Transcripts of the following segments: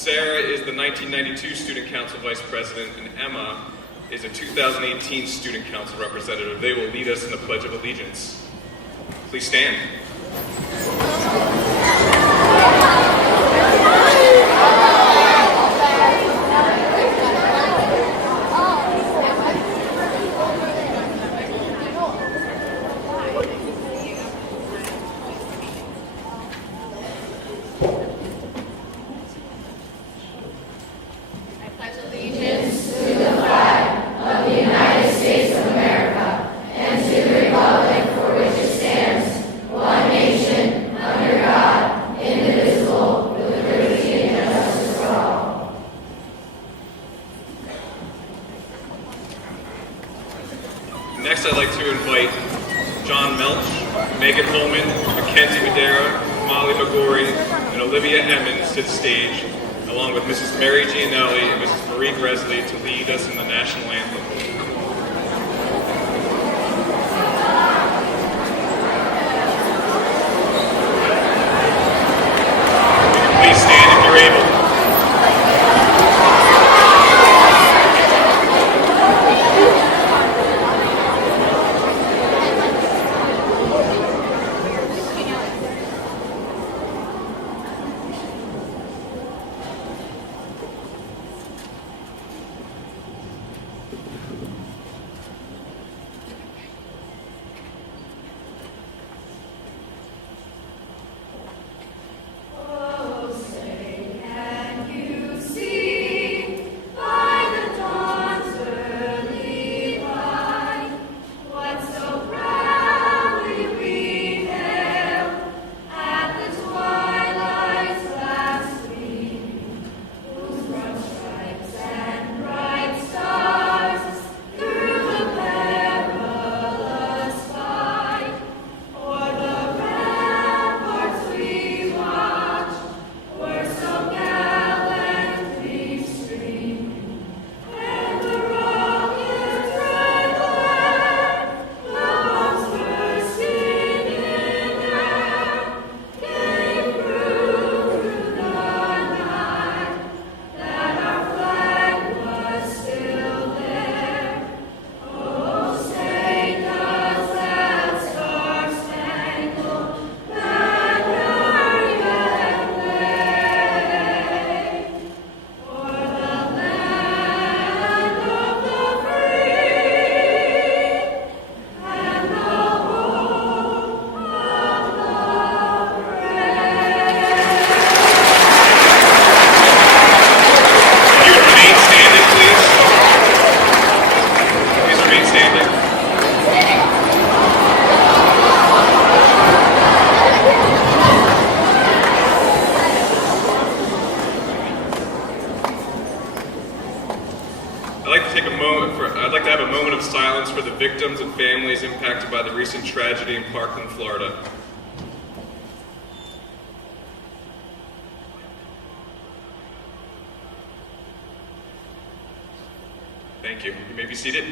Sarah is the 1992 Student Council Vice President, and Emma is a 2018 Student Council Representative. They will lead us in the Pledge of Allegiance. Please stand. Next, I'd like to invite John Melch, Megan Holman, Mackenzie Madera, Molly McGorry, and Olivia Emmons to the stage, along with Mrs. Mary Gianelli and Mrs. Marie Gresley to lead us in the national anthem. Please stand if you're able. I'd like to have a moment of silence for the victims and families impacted by the recent tragedy in Parkland, Florida. Thank you. You may be seated.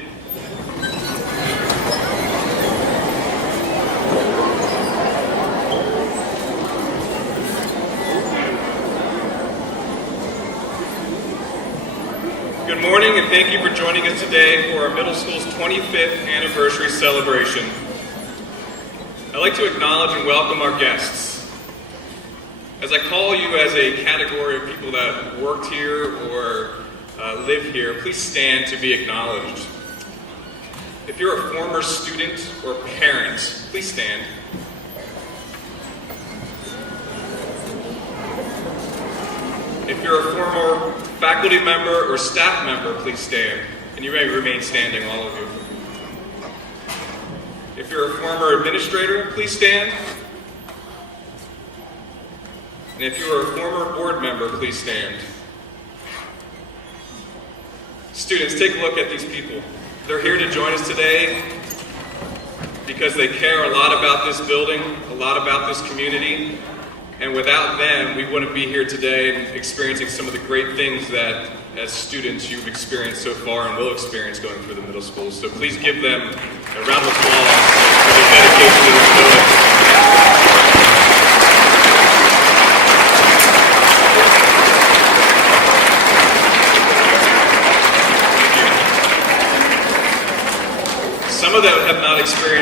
Good morning, and thank you for joining us today for our middle school's 25th anniversary celebration. I'd like to acknowledge and welcome our guests. As I call you as a category of people that worked here or live here, please stand to be acknowledged. If you're a former student or parent, please stand. If you're a former faculty member or staff member, please stand. And you may remain standing, all of you. If you're a former administrator, please stand. And if you're a former board member, please stand. Students, take a look at these people. They're here to join us today because they care a lot about this building, a lot about this community. And without them, we wouldn't be here today and experiencing some of the great things that, as students, you've experienced so far and will experience going through the middle school. So please give them a round of applause for their dedication to this building.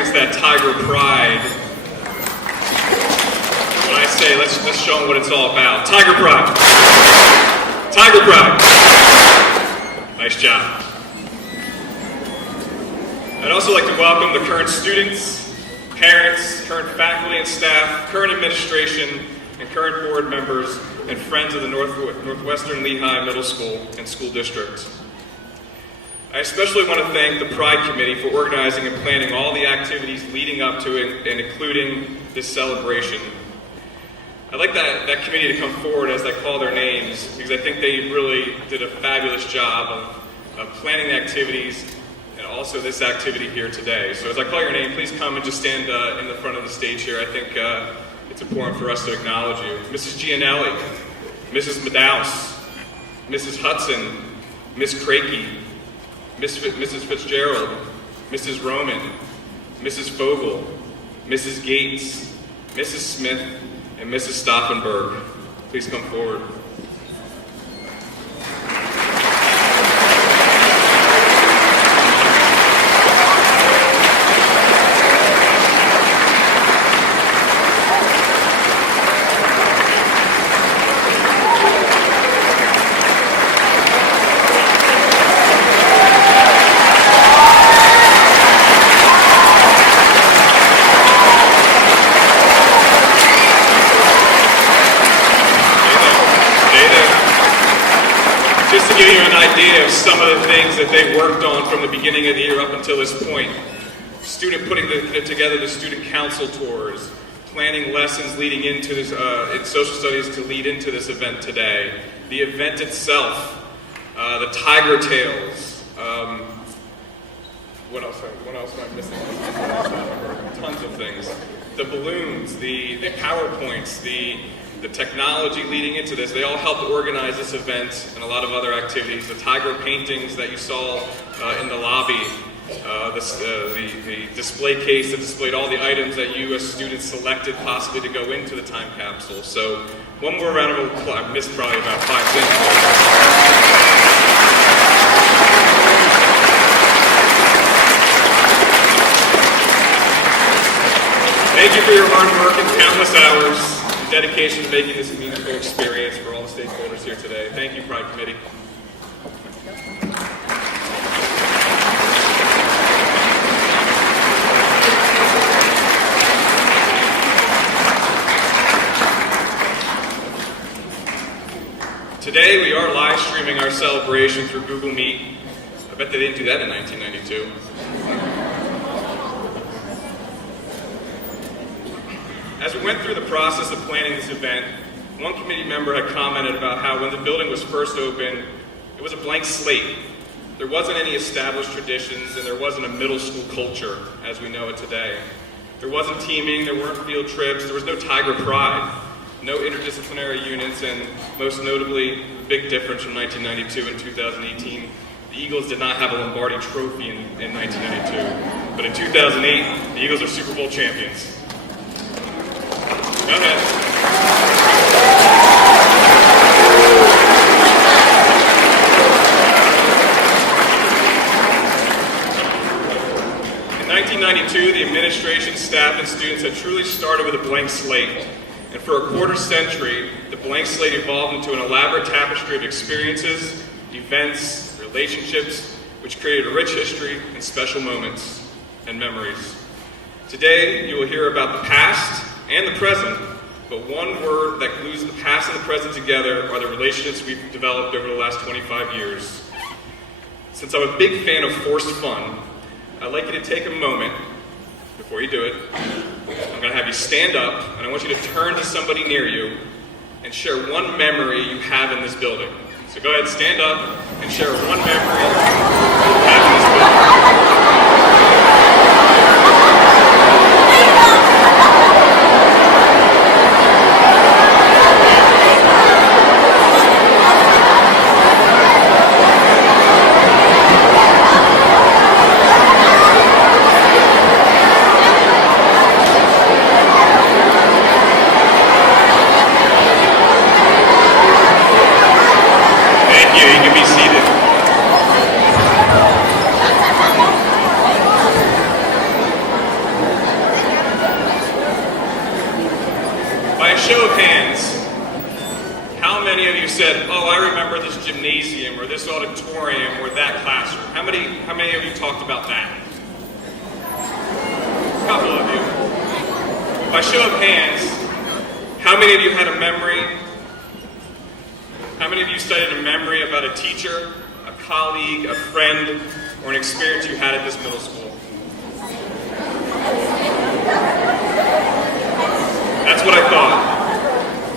brings that Tiger pride. When I say, let's show them what it's all about. Tiger pride. Tiger pride. Nice job. I'd also like to welcome the current students, parents, current faculty and staff, current administration, and current board members and friends of the Northwestern Lehigh Middle School and School District. I especially want to thank the Pride Committee for organizing and planning all the activities leading up to it and including this celebration. I'd like that committee to come forward as I call their names, because I think they really did a fabulous job of planning the activities and also this activity here today. So as I call your name, please come and just stand in the front of the stage here. I think it's important for us to acknowledge you. Mrs. Gianelli, Mrs. Madaus, Mrs. Hudson, Miss Crakey, Mrs. Fitzgerald, Mrs. Roman, Mrs. Fogel, Mrs. Gates, Mrs. Smith, and Mrs. Stauffenberg. Please come forward. Just to give you an idea of some of the things that they worked on from the beginning of the year up until this point. Putting together the student council tours, planning lessons leading into this, in social studies to lead into this event today. The event itself, the Tiger Tales, what else am I missing? Tons of things. The balloons, the PowerPoints, the technology leading into this, they all helped organize this event and a lot of other activities. The tiger paintings that you saw in the lobby, the display case that displayed all the items that you as students selected possibly to go into the time capsule. So one more round of applause. I missed probably about 5 things. Thank you for your hard work and countless hours. Dedication to making this a meaningful experience for all the stakeholders here today. Thank you, Pride Committee. Today we are live streaming our celebration through Google Meet. I bet they didn't do that in 1992. As we went through the process of planning this event, one committee member had commented about how when the building was first opened, it was a blank slate. There wasn't any established traditions, and there wasn't a middle school culture as we know it today. There wasn't teaming, there weren't field trips, there was no Tiger Pride, no interdisciplinary units, and most notably, the big difference from 1992 and 2018, the Eagles did not have a Lombardi trophy in 1992. But in 2008, the Eagles are Super Bowl champions. Go ahead. In 1992, the administration, staff, and students had truly started with a blank slate. And for a quarter century, the blank slate evolved into an elaborate tapestry of experiences, events, relationships, which created a rich history and special moments and memories. Today, you will hear about the past and the present, but one word that glues the past and the present together are the relationships we've developed over the last 25 years. Since I'm a big fan of forced fun, I'd like you to take a moment, before you do it, I'm going to have you stand up, and I want you to turn to somebody near you and share one memory you have in this building. So go ahead, stand up and share one memory you have in this building. many of you said, oh, I remember this gymnasium or this auditorium or that classroom? How many of you talked about that? A couple of you. By show of hands, how many of you had a memory? How many of you studied a memory about a teacher, a colleague, a friend, or an experience you had at this middle school? That's what I thought.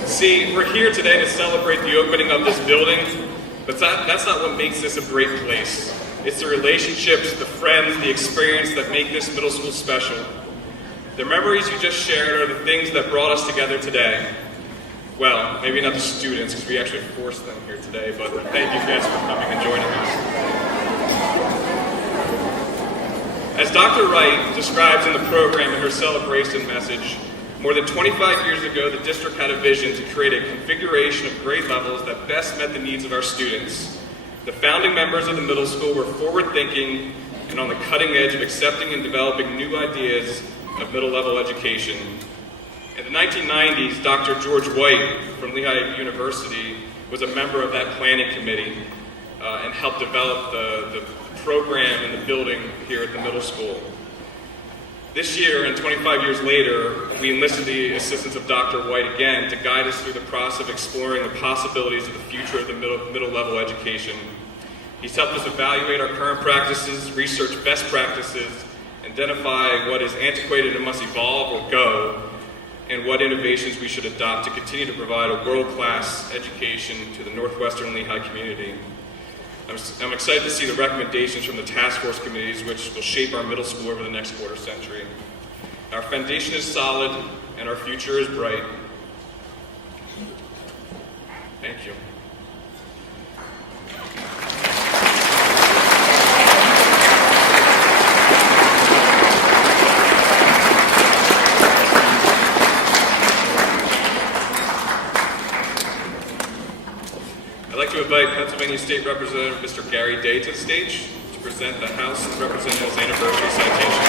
See, we're here today to celebrate the opening of this building, but that's not what makes this a great place. It's the relationships, the friends, the experience that make this middle school special. The memories you just shared are the things that brought us together today. Well, maybe not the students, because we actually forced them here today, but thank you guys for coming and joining us. As Dr. Wright describes in the program in her celebration message, more than 25 years ago, the district had a vision to create a configuration of grade levels that best met the needs of our students. The founding members of the middle school were forward-thinking and on the cutting edge of accepting and developing new ideas of middle-level education. In the 1990s, Dr. George White from Lehigh University was a member of that planning committee and helped develop the program and the building here at the middle school. This year, and 25 years later, we enlisted the assistance of Dr. White again to guide us through the process of exploring the possibilities of the future of the middle-level education. He's helped us evaluate our current practices, research best practices, identify what is antiquated and must evolve or go, and what innovations we should adopt to continue to provide a world-class education to the Northwestern Lehigh community. I'm excited to see the recommendations from the task force committees, which will shape our middle school over the next quarter century. Our foundation is solid, and our future is bright. Thank you. I'd like to invite Pennsylvania State Representative Mr. Gary Day to the stage to present the House of Representatives Anniversary Citation.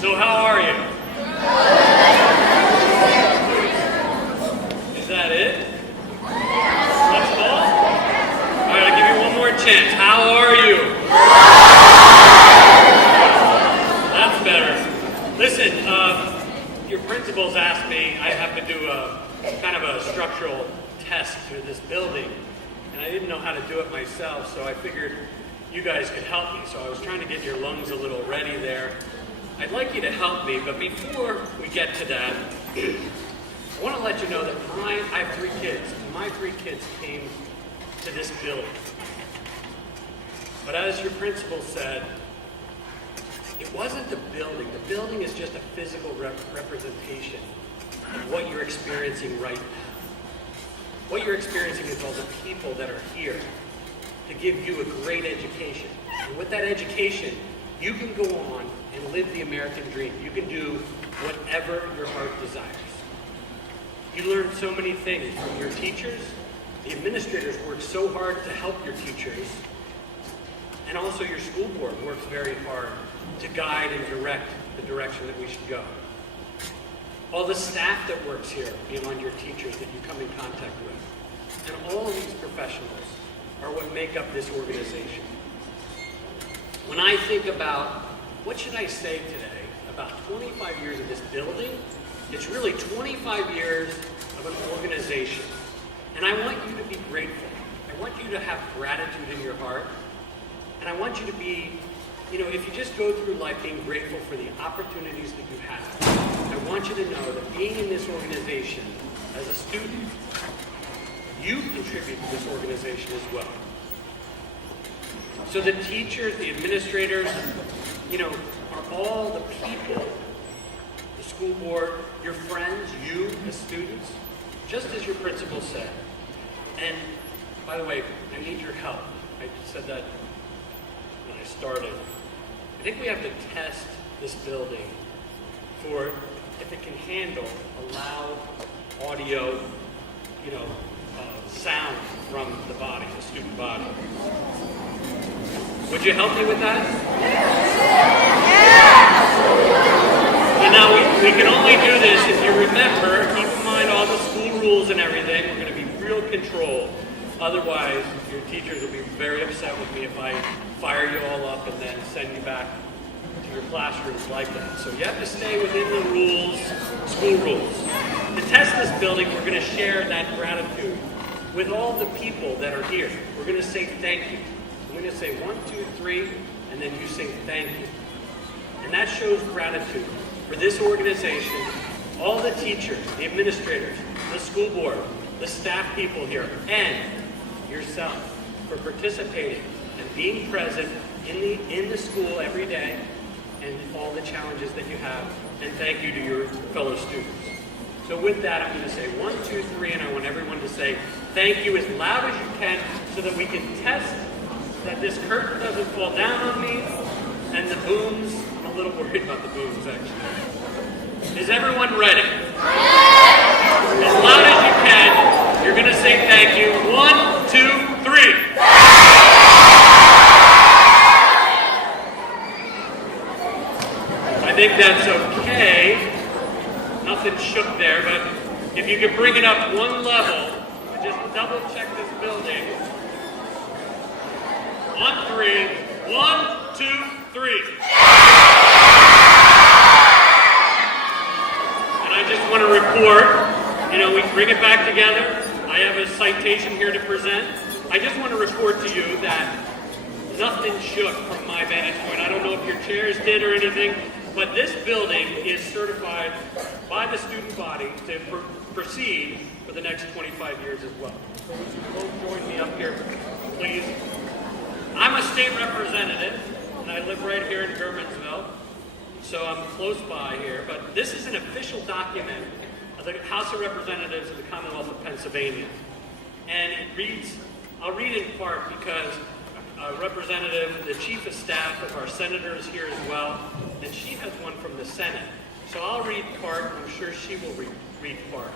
So how are you? Is that it? That's all? All right, I'll give you one more chance. How are you? That's better. Listen, your principals asked me, I have to do a kind of a structural test to this building, and I didn't know how to do it myself, so I figured you guys could help me. So I was trying to get your lungs a little ready there. I'd like you to help me, but before we get to that, I want to let you know that I have 3 kids, and my 3 kids came to this building. But as your principal said, it wasn't the building. The building is just a physical representation of what you're experiencing right now. What you're experiencing is all the people that are here to give you a great education. And with that education, you can go on and live the American dream. You can do whatever your heart desires. You learn so many things from your teachers. The administrators work so hard to help your teachers. And also your school board works very hard to guide and direct the direction that we should go. All the staff that works here beyond your teachers that you come in contact with. And all of these professionals are what make up this organization. When I think about what should I say today about 25 years of this building, it's really 25 years of an organization. And I want you to be grateful. I want you to have gratitude in your heart. And I want you to be, if you just go through life being grateful for the opportunities that you have, I want you to know that being in this organization as a student, you contribute to this organization as well. So the teachers, the administrators, are all the people, the school board, your friends, you, the students, just as your principal said. And by the way, I need your help. I said that when I started. I think we have to test this building for if it can handle a loud audio, sound from the body, the student body. Would you help me with that? And now we can only do this if you remember, keep in mind all the school rules and everything. We're going to be real controlled. Otherwise, your teachers will be very upset with me if I fire you all up and then send you back to your classrooms like that. So you have to stay within the rules, school rules. To test this building, we're going to share that gratitude with all the people that are here. We're going to say thank you. I'm going to say 1, 2, 3, and then you say thank you. And that shows gratitude for this organization, all the teachers, the administrators, the school board, the staff people here, and yourself for participating and being present in the school every day and all the challenges that you have. And thank you to your fellow students. So with that, I'm going to say 1, 2, 3, and I want everyone to say thank you as loud as you can so that we can test that this curtain doesn't fall down on me and the booms. I'm a little worried about the booms, actually. Is everyone ready? As loud as you can, you're going to say thank you. 1, 2, 3. I think that's okay. Nothing shook there, but if you could bring it up one level and just double check this building. On 3. 1, 2, 3. And I just want to report, we bring it back together. I have a citation here to present. I just want to report to you that nothing shook from my vantage point. I don't know if your chairs did or anything, but this building is certified by the student body to proceed for the next 25 years as well. So would you both join me up here, please? I'm a state representative, and I live right here in Germansville, so I'm close by here. But this is an official document of the House of Representatives of the Commonwealth of Pennsylvania. And it reads, I'll read in part because Representative, the Chief of Staff of our Senator is here as well, and she has one from the Senate. So I'll read part, I'm sure she will read part.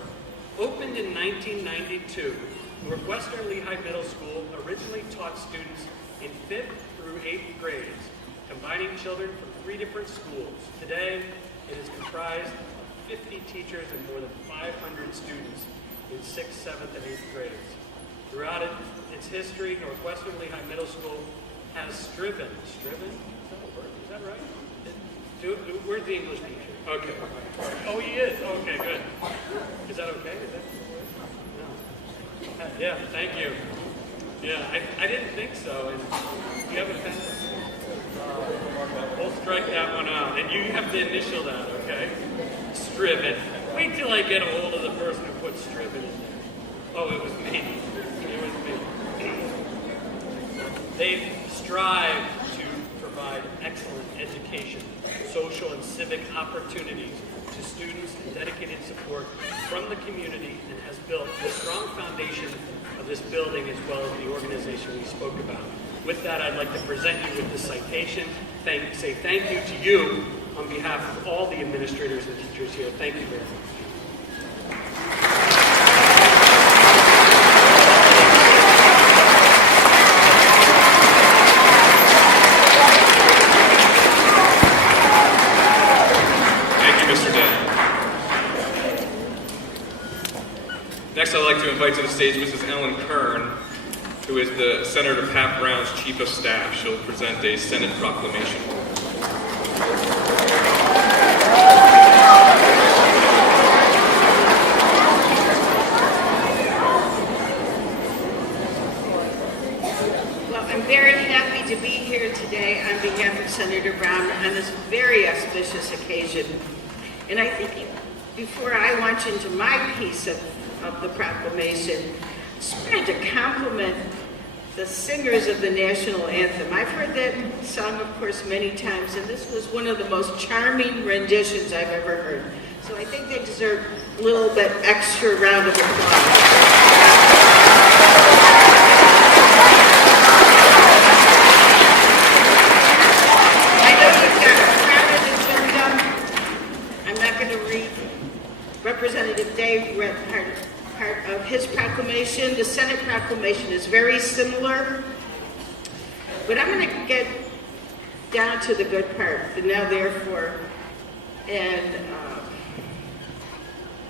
Opened in 1992, Northwestern Lehigh Middle School originally taught students in 5th through 8th grades, combining children from 3 different schools. Today, it is comprised of 50 teachers and more than 500 students in 6th, 7th, and 8th grades. Throughout its history, Northwestern Lehigh Middle School has striven? Is that right? Where's the English teacher? Okay. Oh, he is? Okay, good. Is that okay? Is that no. Yeah, thank you. Yeah, I didn't think so. And you have a pen? We'll strike that one out. And you have to initial that, okay? Striven. Wait till I get a hold of the person who put striven in there. Oh, it was me. It was me. They strive to provide excellent education, social and civic opportunities to students and dedicated support from the community, and has built the strong foundation of this building as well as the organization we spoke about. With that, I'd like to present you with this citation. Say thank you to you on behalf of all the administrators and teachers here. Thank you very much. Next, I'd like to invite to the stage Mrs. Ellen Kern, who is the Senator Pat Brown's Chief of Staff. She'll present a Senate proclamation. Well, I'm very happy to be here today on behalf of Senator Brown on this very auspicious occasion. And I think before I launch into my piece of the proclamation, I just wanted to compliment the singers of the national anthem. I've heard that sung, of course, many times, and this was one of the most charming renditions I've ever heard. So I think they deserve a little bit extra round of applause. I know you've got a crowded agenda. I'm not going to read. Representative Dave read part of his proclamation. The Senate proclamation is very similar. But I'm going to get down to the good part, the now therefore, and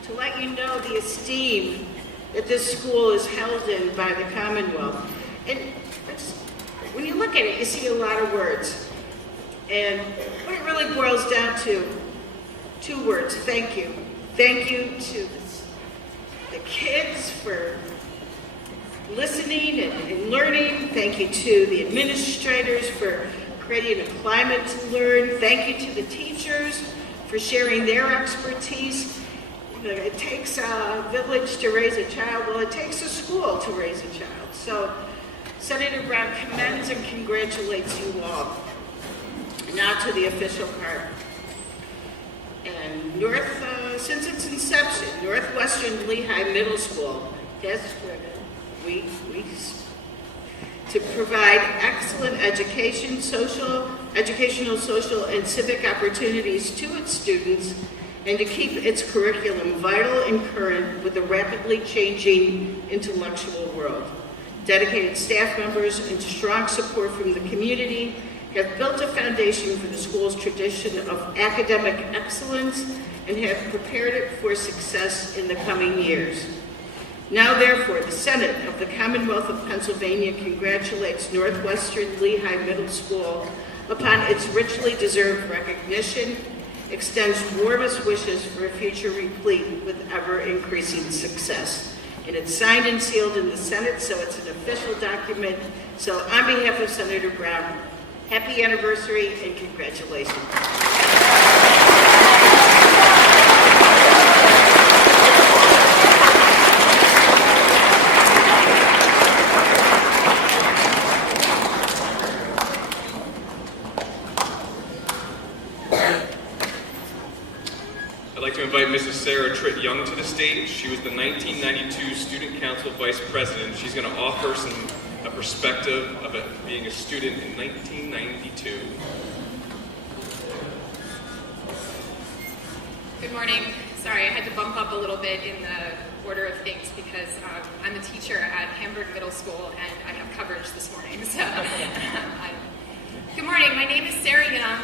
to let you know the esteem that this school is held in by the Commonwealth. And when you look at it, you see a lot of words. And what it really boils down to, 2 words: thank you. Thank you to the kids for listening and learning. Thank you to the administrators for creating a climate to learn. Thank you to the teachers for sharing their expertise. It takes a village to raise a child. Well, it takes a school to raise a child. So Senator Brown commends and congratulates you all. Now to the official part. And since its inception, Northwestern Lehigh Middle School has to provide excellent educational, social, and civic opportunities to its students, and to keep its curriculum vital and current with the rapidly changing intellectual world. Dedicated staff members and strong support from the community have built a foundation for the school's tradition of academic excellence and have prepared it for success in the coming years. Now, therefore, the Senate of the Commonwealth of Pennsylvania congratulates Northwestern Lehigh Middle School upon its richly deserved recognition, extends warmest wishes for a future replete with ever-increasing success. And it's signed and sealed in the Senate, so it's an official document. So on behalf of Senator Brown, happy anniversary and congratulations. I'd like to invite Mrs. Sarah Tritt Young to the stage. She was the 1992 Student Council Vice President. She's going to offer a perspective of it being a student in 1992. Good morning. Sorry, I had to bump up a little bit in the order of things because I'm a teacher at Hamburg Middle School and I have coverage this morning. So, good morning. My name is Sarah Young,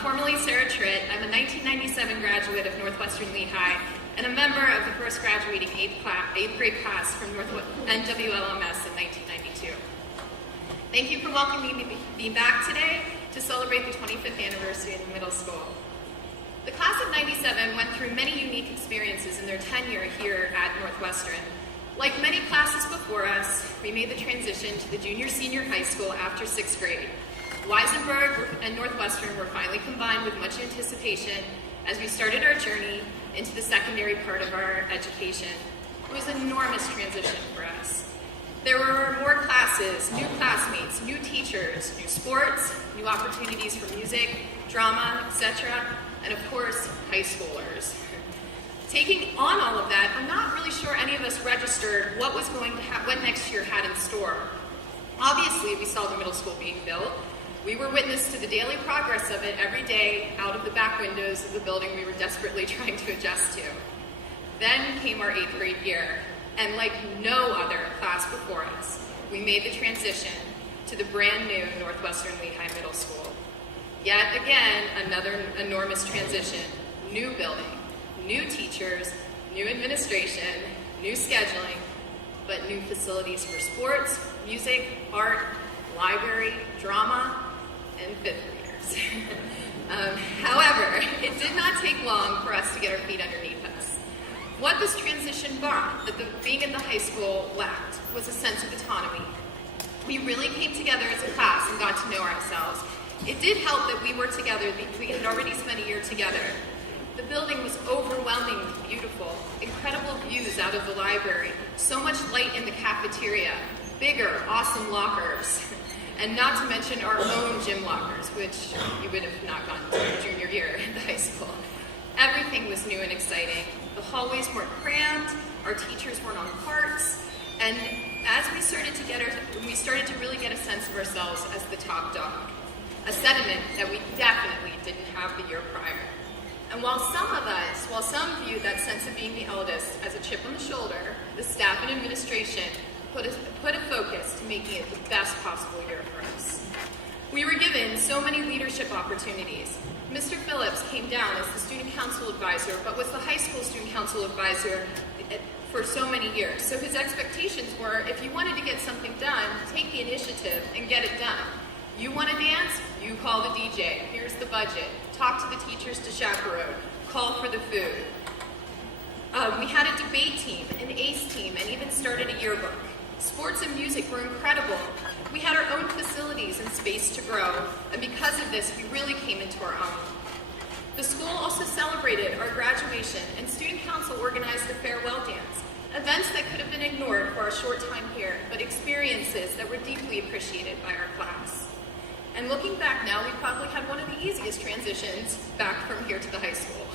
formerly Sarah Tritt. I'm a 1997 graduate of Northwestern Lehigh and a member of the first graduating 8th grade class from NWLMS in 1992. Thank you for welcoming me back today to celebrate the 25th anniversary of the middle school. The class of 97 went through many unique experiences in their tenure here at Northwestern. Like many classes before us, we made the transition to the junior-senior high school after 6th grade. Weisenberg and Northwestern were finally combined with much anticipation as we started our journey into the secondary part of our education. It was an enormous transition for us. There were more classes, new classmates, new teachers, new sports, new opportunities for music, drama, etc., and of course, high schoolers. Taking on all of that, I'm not really sure any of us registered what was going to what next year had in store. Obviously, we saw the middle school being built. We were witness to the daily progress of it every day out of the back windows of the building we were desperately trying to adjust to. Then came our 8th grade year, and like no other class before us, we made the transition to the brand new Northwestern Lehigh Middle School. Yet again, another enormous transition, new building, new teachers, new administration, new scheduling, but new facilities for sports, music, art, library, drama, and 5th graders. However, it did not take long for us to get our feet underneath us. What this transition brought, that being at the high school lacked, was a sense of autonomy. We really came together as a class and got to know ourselves. It did help that we were together. We had already spent a year together. The building was overwhelmingly beautiful, incredible views out of the library, so much light in the cafeteria, bigger, awesome lockers, and not to mention our own gym lockers, which you would have not gotten to your junior year at the high school. Everything was new and exciting. The hallways weren't crammed, our teachers weren't on carts, and as we started to really get a sense of ourselves as the top dog, a sentiment that we definitely didn't have the year prior. And while some viewed that sense of being the eldest as a chip on the shoulder, the staff and administration put a focus to making it the best possible year for us. We were given so many leadership opportunities. Mr. Phillips came down as the student council advisor, but was the high school student council advisor for so many years. So his expectations were, if you wanted to get something done, take the initiative and get it done. You want to dance? You call the DJ. Here's the budget. Talk to the teachers to chaperone. Call for the food. We had a debate team, an ACE team, and even started a yearbook. Sports and music were incredible. We had our own facilities and space to grow, and because of this, we really came into our own. The school also celebrated our graduation, and student council organized a farewell dance, events that could have been ignored for our short time here, but experiences that were deeply appreciated by our class. And looking back now, we probably had one of the easiest transitions back from here to the high school.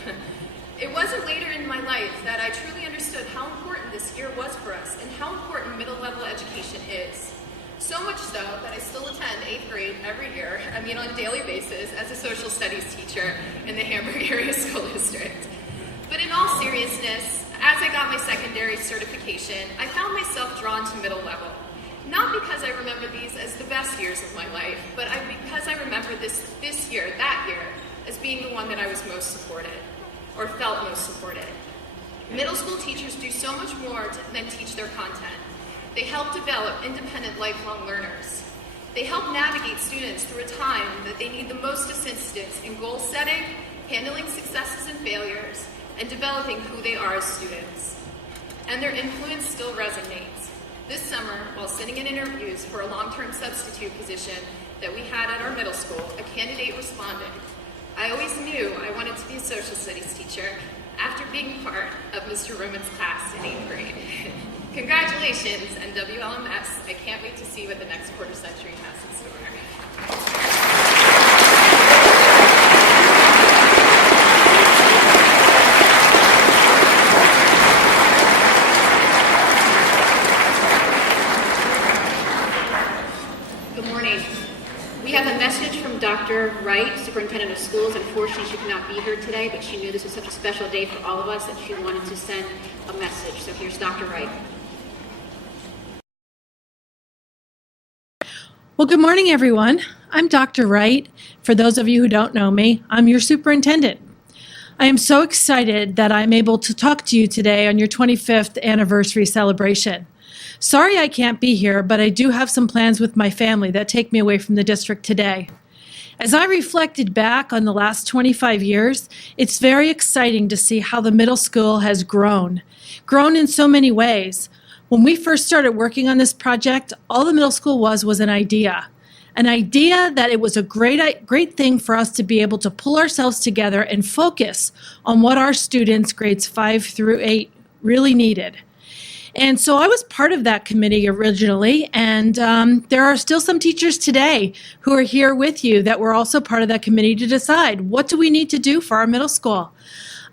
It wasn't later in my life that I truly understood how important this year was for us and how important middle-level education is. So much so that I still attend 8th grade every year, on a daily basis, as a social studies teacher in the Hamburg Area School District. But in all seriousness, as I got my secondary certification, I found myself drawn to middle level. Not because I remember these as the best years of my life, but because I remember that year, as being the one that I was most supported, or felt most supported. Middle school teachers do so much more than teach their content. They help develop independent lifelong learners. They help navigate students through a time that they need the most assistance in goal setting, handling successes and failures, and developing who they are as students. And their influence still resonates. This summer, while sitting in interviews for a long-term substitute position that we had at our middle school, a candidate responded, "I always knew I wanted to be a social studies teacher after being part of Mr. Roman's class in 8th grade." Congratulations, and WLMS. I can't wait to see what the next quarter century has in store. We have a message from Dr. Wright, Superintendent of Schools. Unfortunately, she could not be here today, but she knew this was such a special day for all of us that she wanted to send a message. So here's Dr. Wright. Well, good morning, everyone. I'm Dr. Wright. For those of you who don't know me, I'm your superintendent. I am so excited that I'm able to talk to you today on your 25th anniversary celebration. Sorry I can't be here, but I do have some plans with my family that take me away from the district today. As I reflected back on the last 25 years, it's very exciting to see how the middle school has grown in so many ways. When we first started working on this project, all the middle school was an idea that it was a great thing for us to be able to pull ourselves together and focus on what our students, grades 5 through 8, really needed. And so I was part of that committee originally, and there are still some teachers today who are here with you that were also part of that committee to decide, what do we need to do for our middle school?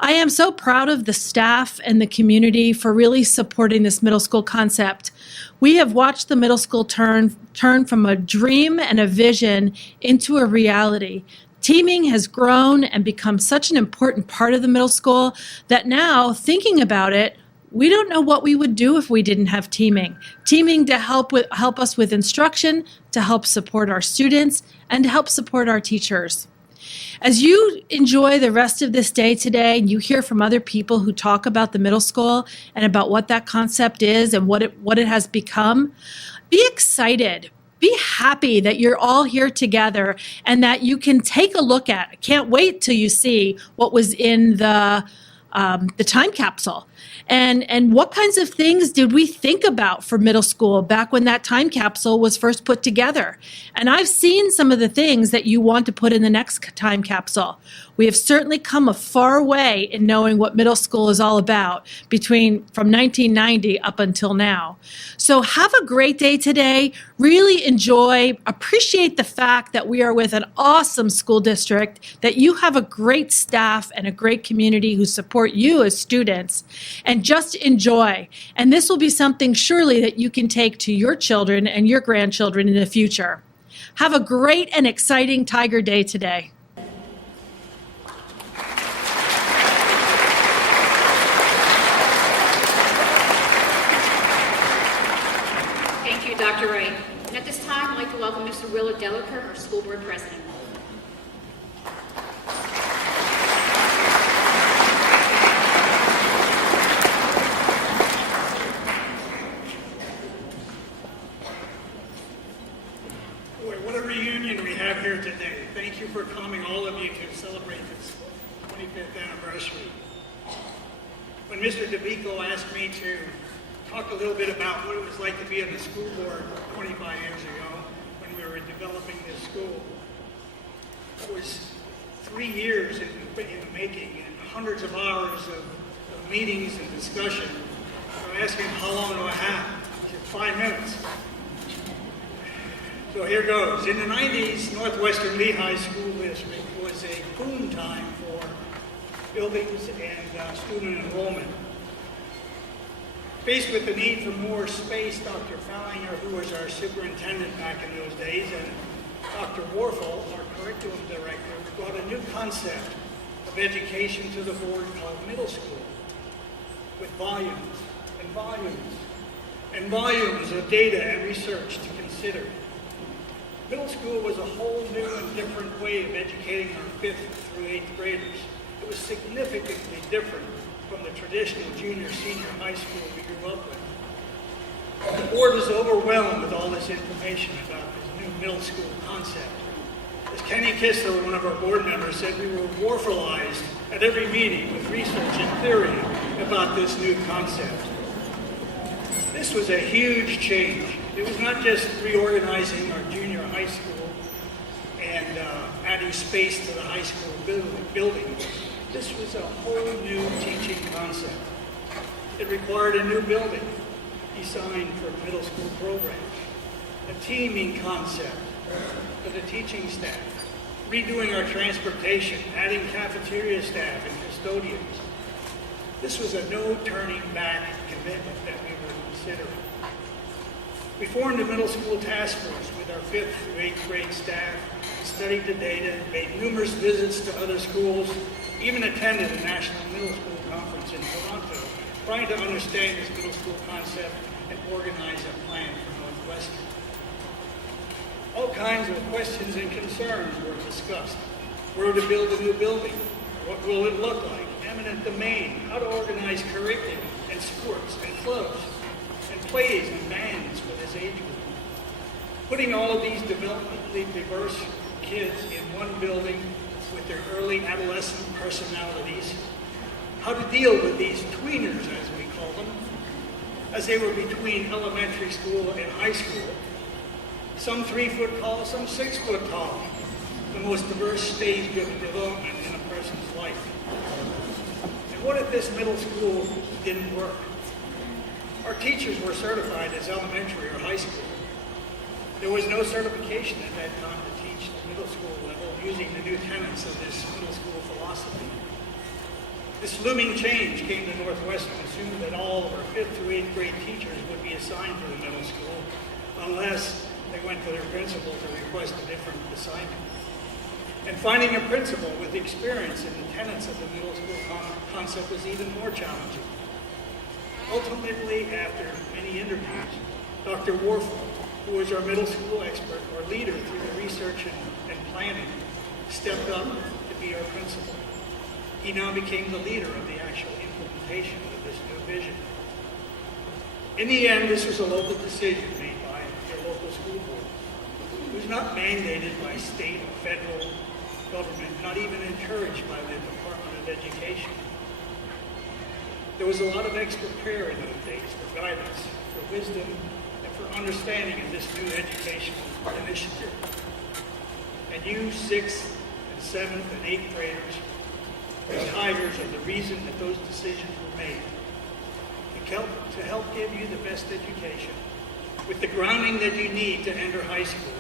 I am so proud of the staff and the community for really supporting this middle school concept. We have watched the middle school turn from a dream and a vision into a reality. Teaming has grown and become such an important part of the middle school that now, thinking about it, we don't know what we would do if we didn't have teaming. Teaming to help us with instruction, to help support our students, and to help support our teachers. As you enjoy the rest of this day today, and you hear from other people who talk about the middle school and about what that concept is and what it has become, be excited. Be happy that you're all here together and that you can take a look at. I can't wait till you see what was in the time capsule. And what kinds of things did we think about for middle school back when that time capsule was first put together? And I've seen some of the things that you want to put in the next time capsule. We have certainly come a far way in knowing what middle school is all about from 1990 up until now. So have a great day today. Really enjoy, appreciate the fact that we are with an awesome school district, that you have a great staff and a great community who support you as students, and just enjoy. And this will be something surely that you can take to your children and your grandchildren in the future. Have a great and exciting Tiger Day today. to Willa Delacour, our school board president. Boy, what a reunion we have here today. Thank you for coming, all of you, to celebrate this 25th anniversary. When Mr. DeVico asked me to talk a little bit about what it was like to be on the school board 25 years ago when we were developing this school, it was 3 years in the making and hundreds of hours of meetings and discussion. So I asked him, how long do I have? He said, 5 minutes. So here goes. In the 90s, Northwestern Lehigh School District was a boom time for buildings and student enrollment. Faced with the need for more space, Dr. Fallinger, who was our superintendent back in those days, and Dr. Warfel, our curriculum director, brought a new concept of education to the board called middle school, with volumes and volumes and volumes of data and research to consider. Middle school was a whole new and different way of educating our 5th through 8th graders. It was significantly different from the traditional junior, senior high school we grew up with. The board was overwhelmed with all this information about this new middle school concept. As Kenny Kistler, one of our board members, said, we were warfelized at every meeting with research and theory about this new concept. This was a huge change. It was not just reorganizing our junior high school and adding space to the high school building. This was a whole new teaching concept. It required a new building designed for middle school programs, a teaming concept for the teaching staff, redoing our transportation, adding cafeteria staff and custodians. This was a no turning back commitment that we were considering. We formed a middle school task force with our 5th through 8th grade staff, studied the data, made numerous visits to other schools, even attended a national middle school conference in Toronto, trying to understand this middle school concept and organize a plan for Northwestern. All kinds of questions and concerns were discussed. Where to build a new building? What will it look like? Eminent domain, how to organize curriculum and sports and clubs and plays and bands for this age group. Putting all of these developmentally diverse kids in one building with their early adolescent personalities, how to deal with these tweeners, as we call them, as they were between elementary school and high school, some 3 foot tall, some 6 foot tall, the most diverse stage of development in a person's life. And what if this middle school didn't work? Our teachers were certified as elementary or high school. There was no certification at that time to teach the middle school level using the new tenets of this middle school philosophy. This looming change came to Northwestern, assumed that all of our 5th through 8th grade teachers would be assigned to the middle school unless they went to their principal to request a different assignment. And finding a principal with experience in the tenets of the middle school concept was even more challenging. Ultimately, after many interviews, Dr. Warfel, who was our middle school expert or leader through the research and planning, stepped up to be our principal. He now became the leader of the actual implementation of this new vision. In the end, this was a local decision made by your local school board. It was not mandated by state or federal government, not even encouraged by the Department of Education. There was a lot of extra prayer in those days for guidance, for wisdom, and for understanding of this new educational initiative. And you 6th and 7th and 8th graders were tigers of the reason that those decisions were made. To help give you the best education with the grounding that you need to enter high school,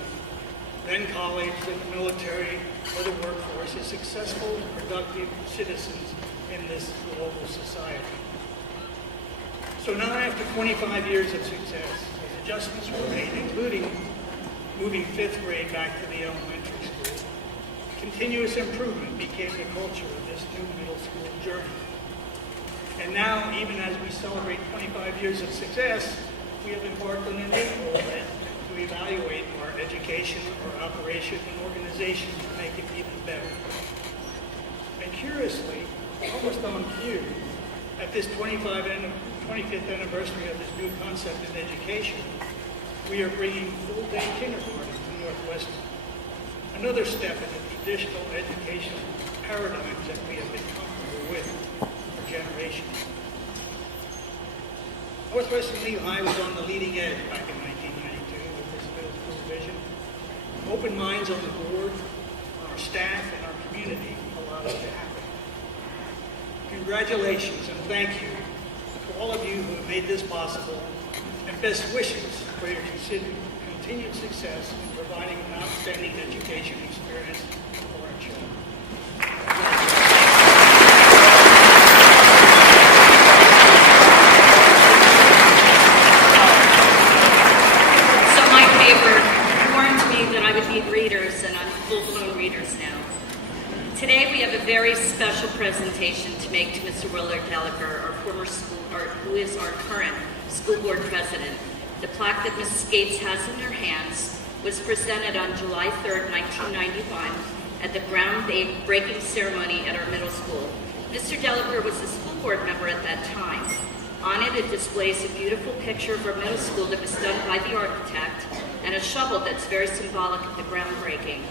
then college, then the military, or the workforce as successful and productive citizens in this global society. So now after 25 years of success, as adjustments were made, including moving 5th grade back to the elementary school, continuous improvement became the culture of this new middle school journey. And now, even as we celebrate 25 years of success, we have embarked on a new program to evaluate our education, our operation, and organization to make it even better. And curiously, almost on cue, at this 25th anniversary of this new concept in education, we are bringing full-day kindergarten to Northwestern. Another step in the traditional educational paradigms that we have been comfortable with for generations. Northwestern Lehigh was on the leading edge back in 1992 with this middle school vision. Open minds on the board, our staff, and our community allowed it to happen. Congratulations and thank you to all of you who have made this possible, and best wishes for your continued success in providing an outstanding education experience for our children. So my paper warned me that I would need readers, and I'm full-blown readers now. Today we have a very special presentation to make to Mr. Willard Delliker, who is our current school board president. The plaque that Mrs. Gates has in her hands was presented on July 3rd, 1991 at the groundbreaking ceremony at our middle school. Mr. Delliker was a school board member at that time. On it displays a beautiful picture of our middle school that was done by the architect and a shovel that's very symbolic of the groundbreaking.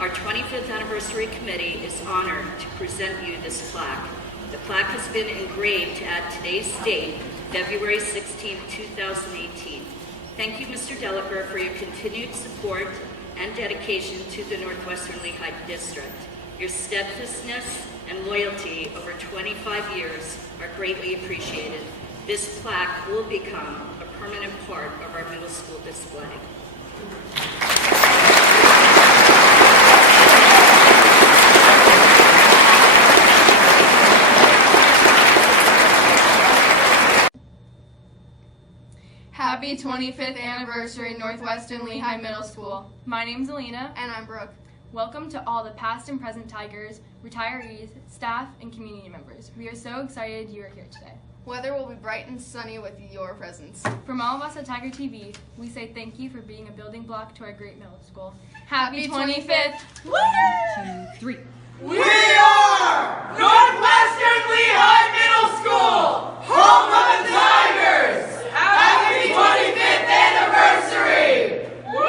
Our 25th anniversary committee is honored to present you this plaque. The plaque has been engraved to add today's date, February 16, 2018. Thank you, Mr. Delliker, for your continued support and dedication to the Northwestern Lehigh District. Your steadfastness and loyalty over 25 years are greatly appreciated. This plaque will become a permanent part of our middle school display. Happy 25th anniversary, Northwestern Lehigh Middle School. My name's Alina. And I'm Brooke. Welcome to all the past and present Tigers, retirees, staff, and community members. We are so excited you are here today. Weather will be bright and sunny with your presence. From all of us at Tiger TV, we say thank you for being a building block to our great middle school. Happy 25th! 1, 2, 3. We are Northwestern Lehigh Middle School, home of the Tigers! Happy 25th anniversary! Woo!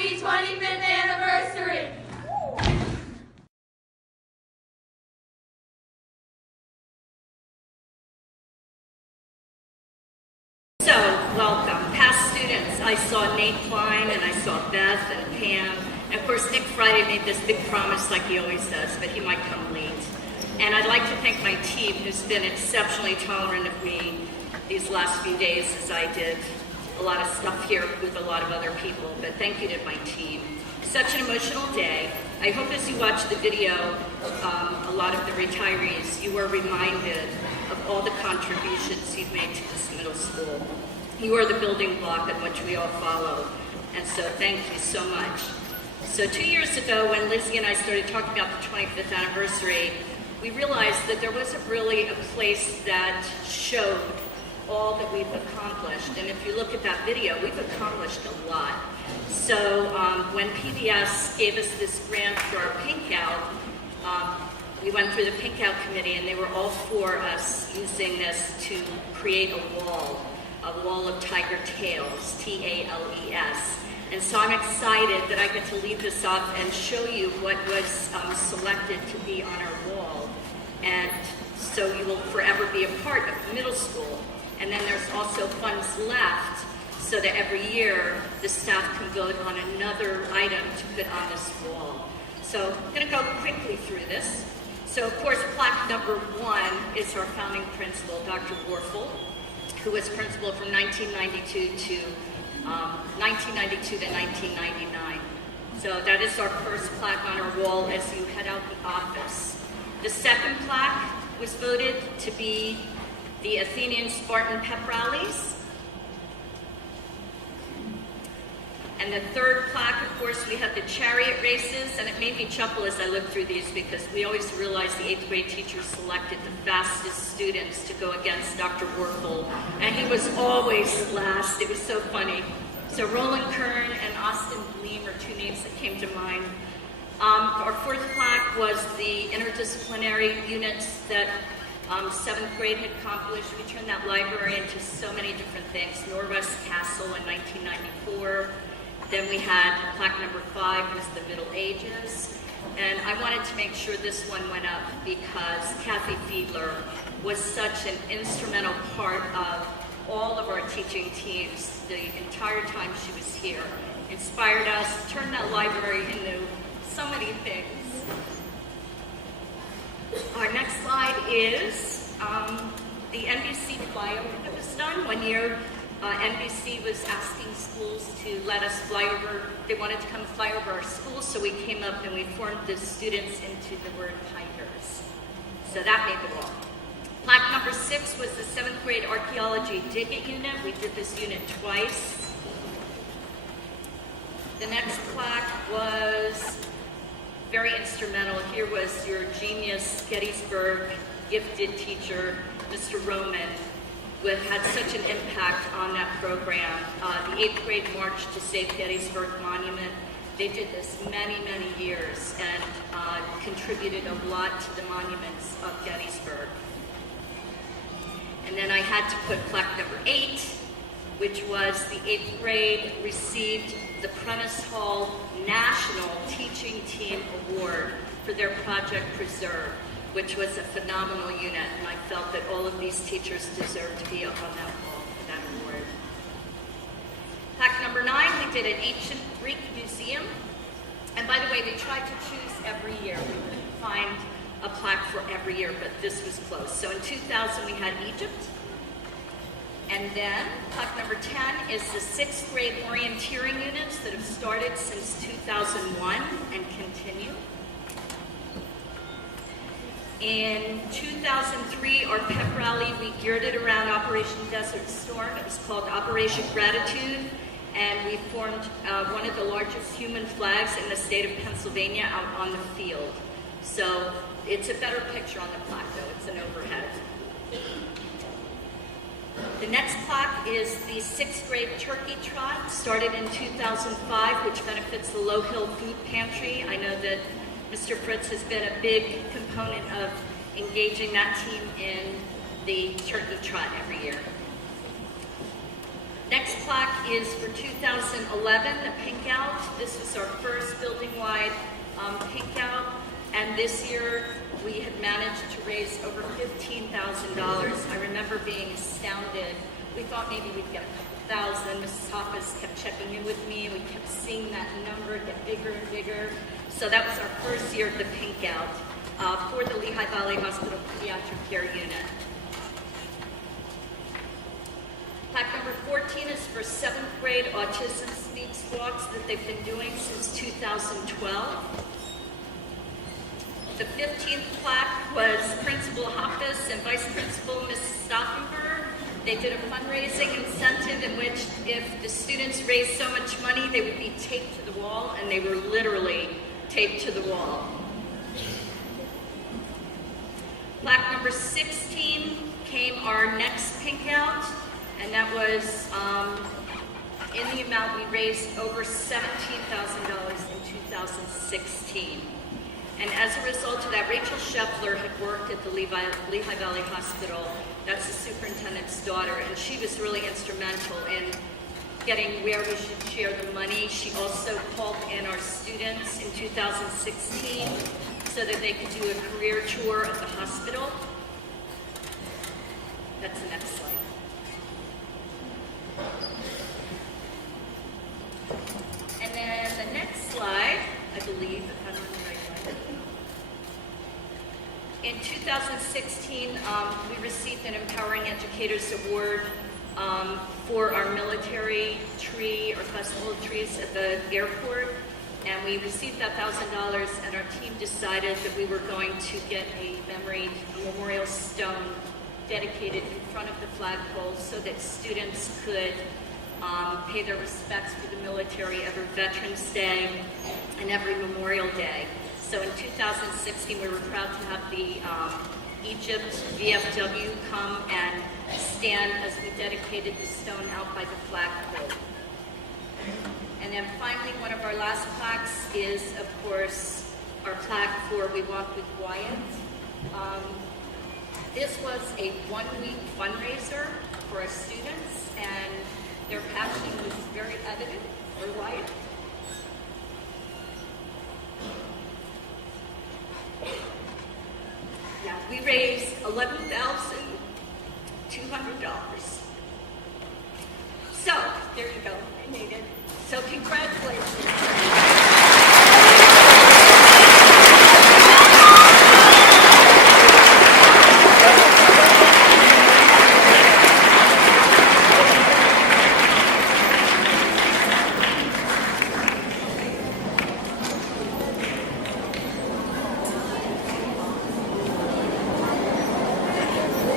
Happy 25th anniversary! So, welcome. Past students, I saw Nate Klein and I saw Beth and Pam. And of course, Nick Friday made this big promise like he always does, but he might come late. And I'd like to thank my team who's been exceptionally tolerant of me these last few days as I did a lot of stuff here with a lot of other people, but thank you to my team. Such an emotional day. I hope as you watch the video, a lot of the retirees, you are reminded of all the contributions you've made to this middle school. You are the building block on which we all follow, and so thank you so much. So 2 years ago, when Lizzie and I started talking about the 25th anniversary, we realized that there wasn't really a place that showed all that we've accomplished. And if you look at that video, we've accomplished a lot. So when PBS gave us this grant for our Pink Out, we went through the Pink Out committee and they were all for us using this to create a wall of tiger tails, T-A-L-E-S. And so I'm excited that I get to leave this up and show you what was selected to be on our wall. And so you will forever be a part of the middle school. And then there's also funds left so that every year the staff can vote on another item to put on this wall. So I'm going to go quickly through this. So of course, plaque number 1 is our founding principal, Dr. Warfel, who was principal from 1992 to 1999. So that is our first plaque on our wall as you head out the office. The second plaque was voted to be the Athenian Spartan pep rallies. And the third plaque, of course, we have the chariot races, and it made me chuckle as I looked through these because we always realized the 8th grade teachers selected the fastest students to go against Dr. Warfel, and he was always last. It was so funny. So Roland Kern and Austin Bleem are 2 names that came to mind. Our fourth plaque was the interdisciplinary units that 7th grade had accomplished. We turned that library into so many different things. Norwest Castle in 1994. Then we had plaque number 5 was the Middle Ages. And I wanted to make sure this one went up because Kathy Fiedler was such an instrumental part of all of our teaching teams the entire time she was here. Inspired us, turned that library into so many things. Our next slide is the NBC flyover that was done. One year, NBC was asking schools to let us fly over. They wanted to come fly over our school, so we came up and we formed the students into the word tigers. So that made the wall. Plaque number 6 was the 7th grade archaeology dig it unit. We did this unit twice. The next plaque was very instrumental. Here was your genius Gettysburg gifted teacher, Mr. Roman, who had such an impact on that program. The 8th grade March to Save Gettysburg Monument. They did this many, many years and contributed a lot to the monuments of Gettysburg. And then I had to put plaque number 8, which was the 8th grade received the Prentice Hall National Teaching Team Award for their Project Preserve, which was a phenomenal unit, and I felt that all of these teachers deserved to be up on that wall for that award. Plaque number 9, we did an ancient Greek museum. And by the way, we tried to choose every year. We couldn't find a plaque for every year, but this was close. So in 2000, we had Egypt. And then plaque number 10 is the 6th grade orienteering units that have started since 2001 and continue. In 2003, our pep rally, we geared it around Operation Desert Storm. It was called Operation Gratitude, and we formed one of the largest human flags in the state of Pennsylvania out on the field. So it's a better picture on the plaque, though. It's an overhead. The next plaque is the 6th grade turkey trot, started in 2005, which benefits the Low Hill Food Pantry. I know that Mr. Fritz has been a big component of engaging that team in the turkey trot every year. Next plaque is for 2011, the Pink Out. This was our first building-wide Pink Out, and this year we had managed to raise over $15,000. I remember being astounded. We thought maybe we'd get a couple thousand. Mrs. Hoppus kept checking in with me, and we kept seeing that number get bigger and bigger. So that was our first year of the Pink Out for the Lehigh Valley Hospital Pediatric Care Unit. Plaque number 14 is for 7th grade Autism Speaks walks that they've been doing since 2012. The 15th plaque was Principal Hoppus and Vice Principal Mrs. Stauffenberg. They did a fundraising incentive in which if the students raised so much money, they would be taped to the wall, and they were literally taped to the wall. Plaque number 16 came our next Pink Out, and that was in the amount we raised over $17,000 in 2016. And as a result of that, Rachel Scheffler had worked at the Lehigh Valley Hospital. That's the superintendent's daughter, and she was really instrumental in getting where we should share the money. She also called in our students in 2016 so that they could do a career tour of the hospital. That's the next slide. And then the next slide, I believe, if I'm on the right one. In 2016, we received an Empowering Educators Award for our military tree or festival of trees at the airport. And we received that $1,000, and our team decided that we were going to get a memorial stone dedicated in front of the flagpole so that students could pay their respects for the military every Veterans Day and every Memorial Day. So in 2016, we were proud to have the Egypt VFW come and stand as we dedicated the stone out by the flagpole. And then finally, one of our last plaques is, of course, our plaque for We Walk with Wyatt. This was a one-week fundraiser for our students, and their passion was very evident for Wyatt. Yeah, we raised $11,200. So, there you go, I made it. So congratulations.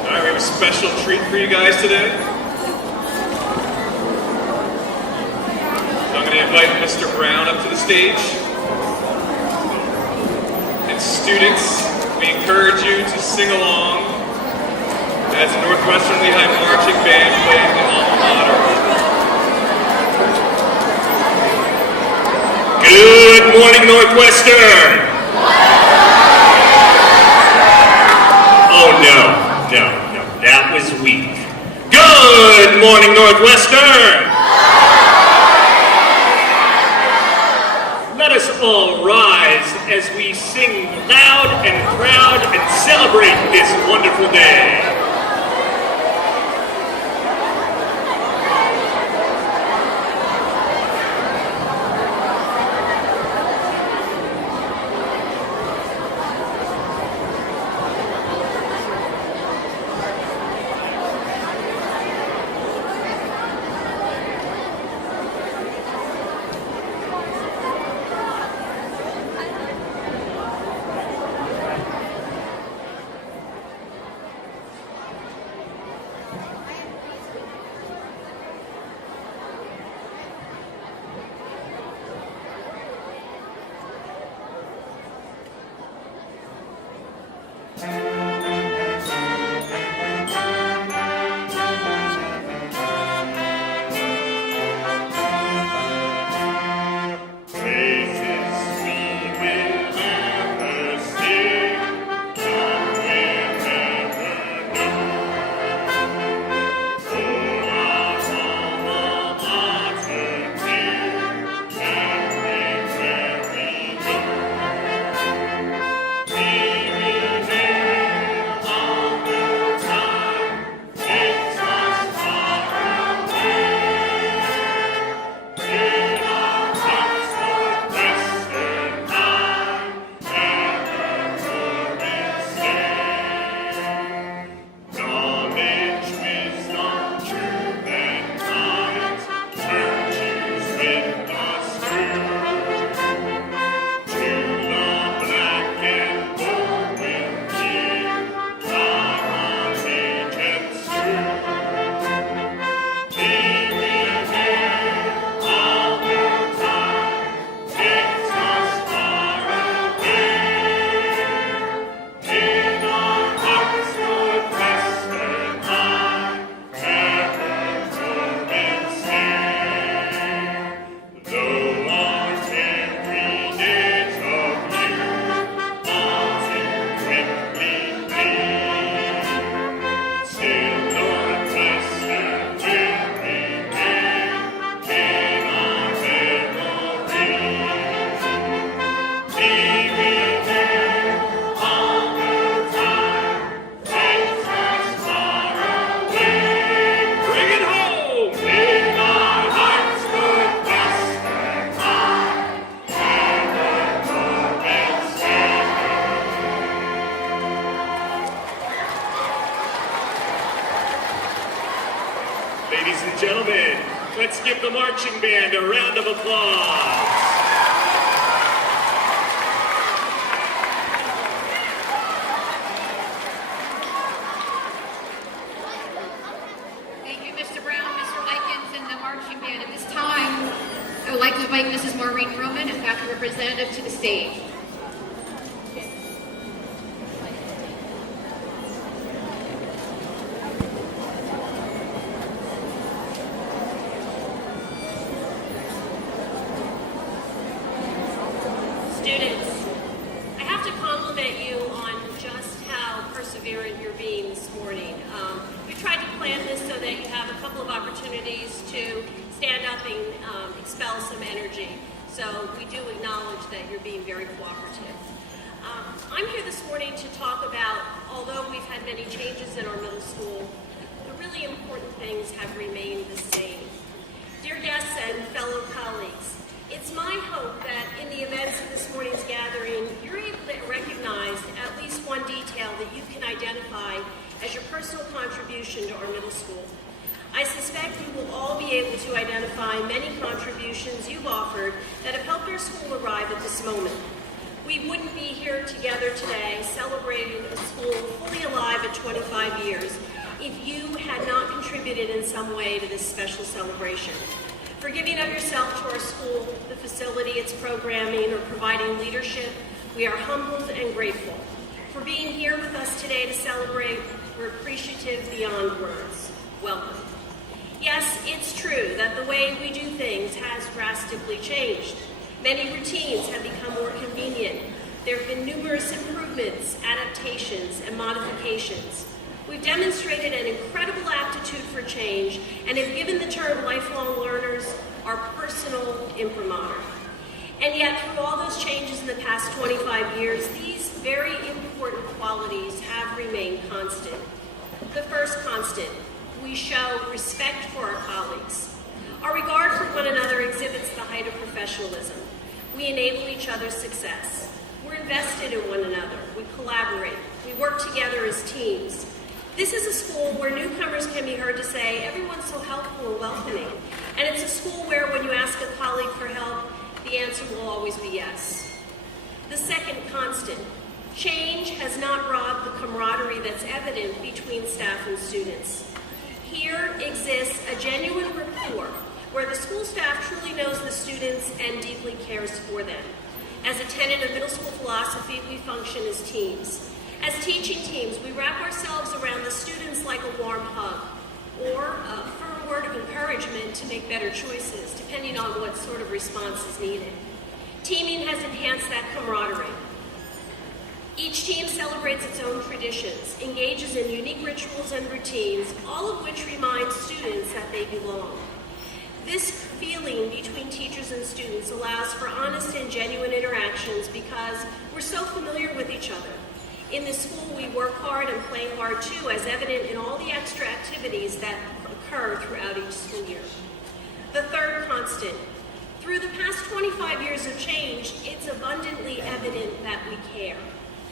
All right, we have a special treat for you guys today. I'm going to invite Mr. Brown up to the stage. And students, we encourage you to sing along as the Northwestern Lehigh Marching Band plays the alma mater. Good morning, Northwestern! Oh, no, that was weak. Good morning, Northwestern! Let us all rise as we sing loud and proud and celebrate this wonderful day. Let's give the marching band a round of applause. Thank you, Mr. Brown, Mr. Likens, and the marching band. At this time, I would like to invite Mrs. Maureen Roman, a faculty representative, to the stage. Students, I have to compliment you on just how perseverant you're being this morning. We tried to plan this so that you have a couple of opportunities to stand up and expel some energy. So we do acknowledge that you're being very cooperative. I'm here this morning to talk about, although we've had many changes in our middle school, the really important things have remained the same. Dear guests and fellow colleagues, it's my hope that in the events of this morning's gathering, you're able to recognize at least one detail that you can identify as your personal contribution to our middle school. I suspect you will all be able to identify many contributions you've offered that have helped our school arrive at this moment. We wouldn't be here together today celebrating a school fully alive at 25 years if you had not contributed in some way to this special celebration. For giving of yourself to our school, the facility, its programming, or providing leadership, we are humbled and grateful. For being here with us today to celebrate, we're appreciative beyond words. Welcome. Yes, it's true that the way we do things has drastically changed. Many routines have become more convenient. There have been numerous improvements, adaptations, and modifications. We've demonstrated an incredible aptitude for change and have given the term lifelong learners our personal imprimatur. And yet, through all those changes in the past 25 years, these very important qualities have remained constant. The first constant, we show respect for our colleagues. Our regard for one another exhibits the height of professionalism. We enable each other's success. We're invested in one another. We collaborate. We work together as teams. This is a school where newcomers can be heard to say, everyone's so helpful and welcoming. And it's a school where when you ask a colleague for help, the answer will always be yes. The second constant, change has not robbed the camaraderie that's evident between staff and students. Here exists a genuine rapport where the school staff truly knows the students and deeply cares for them. As a tenet of middle school philosophy, we function as teams. As teaching teams, we wrap ourselves around the students like a warm hug or a firm word of encouragement to make better choices, depending on what sort of response is needed. Teaming has enhanced that camaraderie. Each team celebrates its own traditions, engages in unique rituals and routines, all of which remind students that they belong. This feeling between teachers and students allows for honest and genuine interactions because we're so familiar with each other. In this school, we work hard and play hard too, as evident in all the extra activities that occur throughout each school year. The third constant, through the past 25 years of change, it's abundantly evident that we care.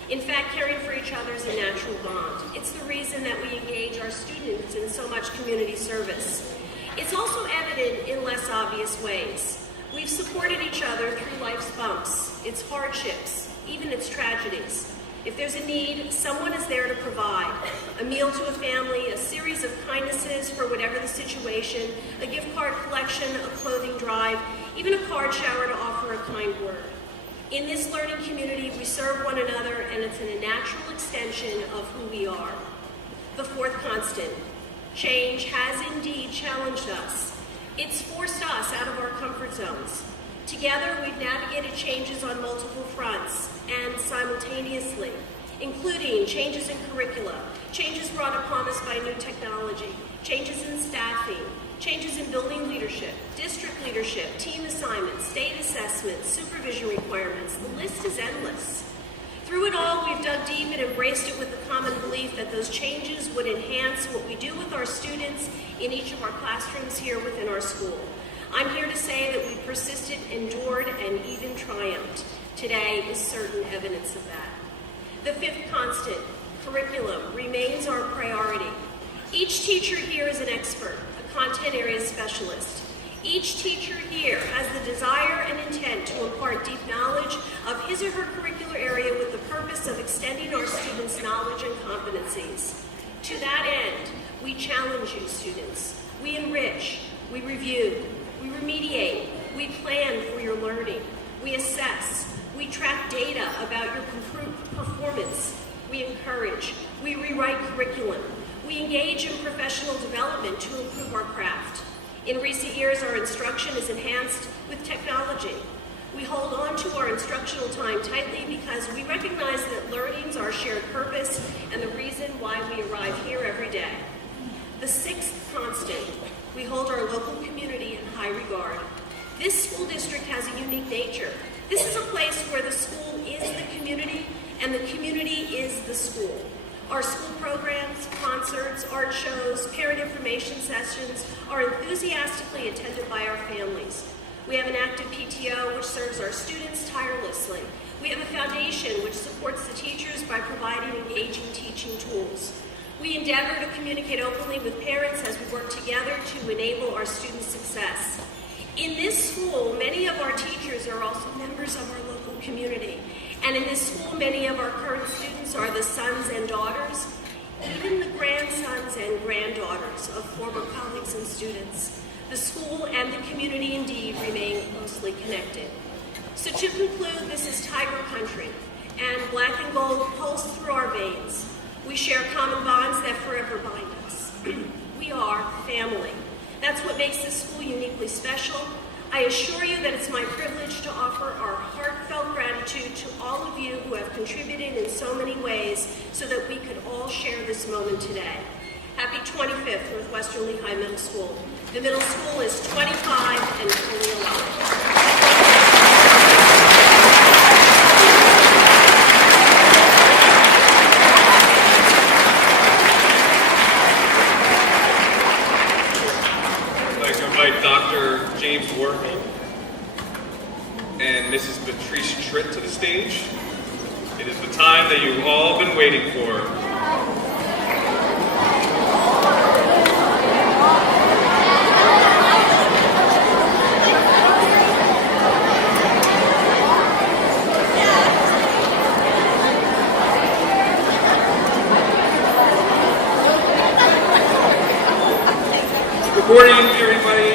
In fact, caring for each other is a natural bond. It's the reason that we engage our students in so much community service. It's also evident in less obvious ways. We've supported each other through life's bumps, its hardships, even its tragedies. If there's a need, someone is there to provide. A meal to a family, a series of kindnesses for whatever the situation, a gift card collection, a clothing drive, even a card shower to offer a kind word. In this learning community, we serve one another, and it's a natural extension of who we are. The fourth constant, change has indeed challenged us. It's forced us out of our comfort zones. Together, we've navigated changes on multiple fronts and simultaneously, including changes in curricula, changes brought upon us by new technology, changes in staffing, changes in building leadership, district leadership, team assignments, state assessments, supervision requirements. The list is endless. Through it all, we've dug deep and embraced it with the common belief that those changes would enhance what we do with our students in each of our classrooms here within our school. I'm here to say that we've persisted, endured, and even triumphed. Today is certain evidence of that. The fifth constant, curriculum, remains our priority. Each teacher here is an expert, a content area specialist. Each teacher here has the desire and intent to impart deep knowledge of his or her curricular area with the purpose of extending our students' knowledge and competencies. To that end, we challenge you, students. We enrich, we review, we remediate, we plan for your learning, we assess, we track data about your performance, we encourage, we rewrite curriculum, we engage in professional development to improve our craft. In recent years, our instruction is enhanced with technology. We hold on to our instructional time tightly because we recognize that learning is our shared purpose and the reason why we arrive here every day. The sixth constant, we hold our local community in high regard. This school district has a unique nature. This is a place where the school is the community and the community is the school. Our school programs, concerts, art shows, parent information sessions are enthusiastically attended by our families. We have an active PTO which serves our students tirelessly. We have a foundation which supports the teachers by providing engaging teaching tools. We endeavor to communicate openly with parents as we work together to enable our students' success. In this school, many of our teachers are also members of our local community. And in this school, many of our current students are the sons and daughters, even the grandsons and granddaughters of former colleagues and students. The school and the community indeed remain closely connected. So to conclude, this is Tiger Country, and black and gold pulse through our veins. We share common bonds that forever bind us. We are family. That's what makes this school uniquely special. I assure you that it's my privilege to offer our heartfelt gratitude to all of you who have contributed in so many ways so that we could all share this moment today. Happy 25th Northwestern Lehigh Middle School. The middle school is 25 and fully alive. Dr. James Warhol and Mrs. Patrice Tritt to the stage. It is the time that you've all been waiting for. Good morning, everybody.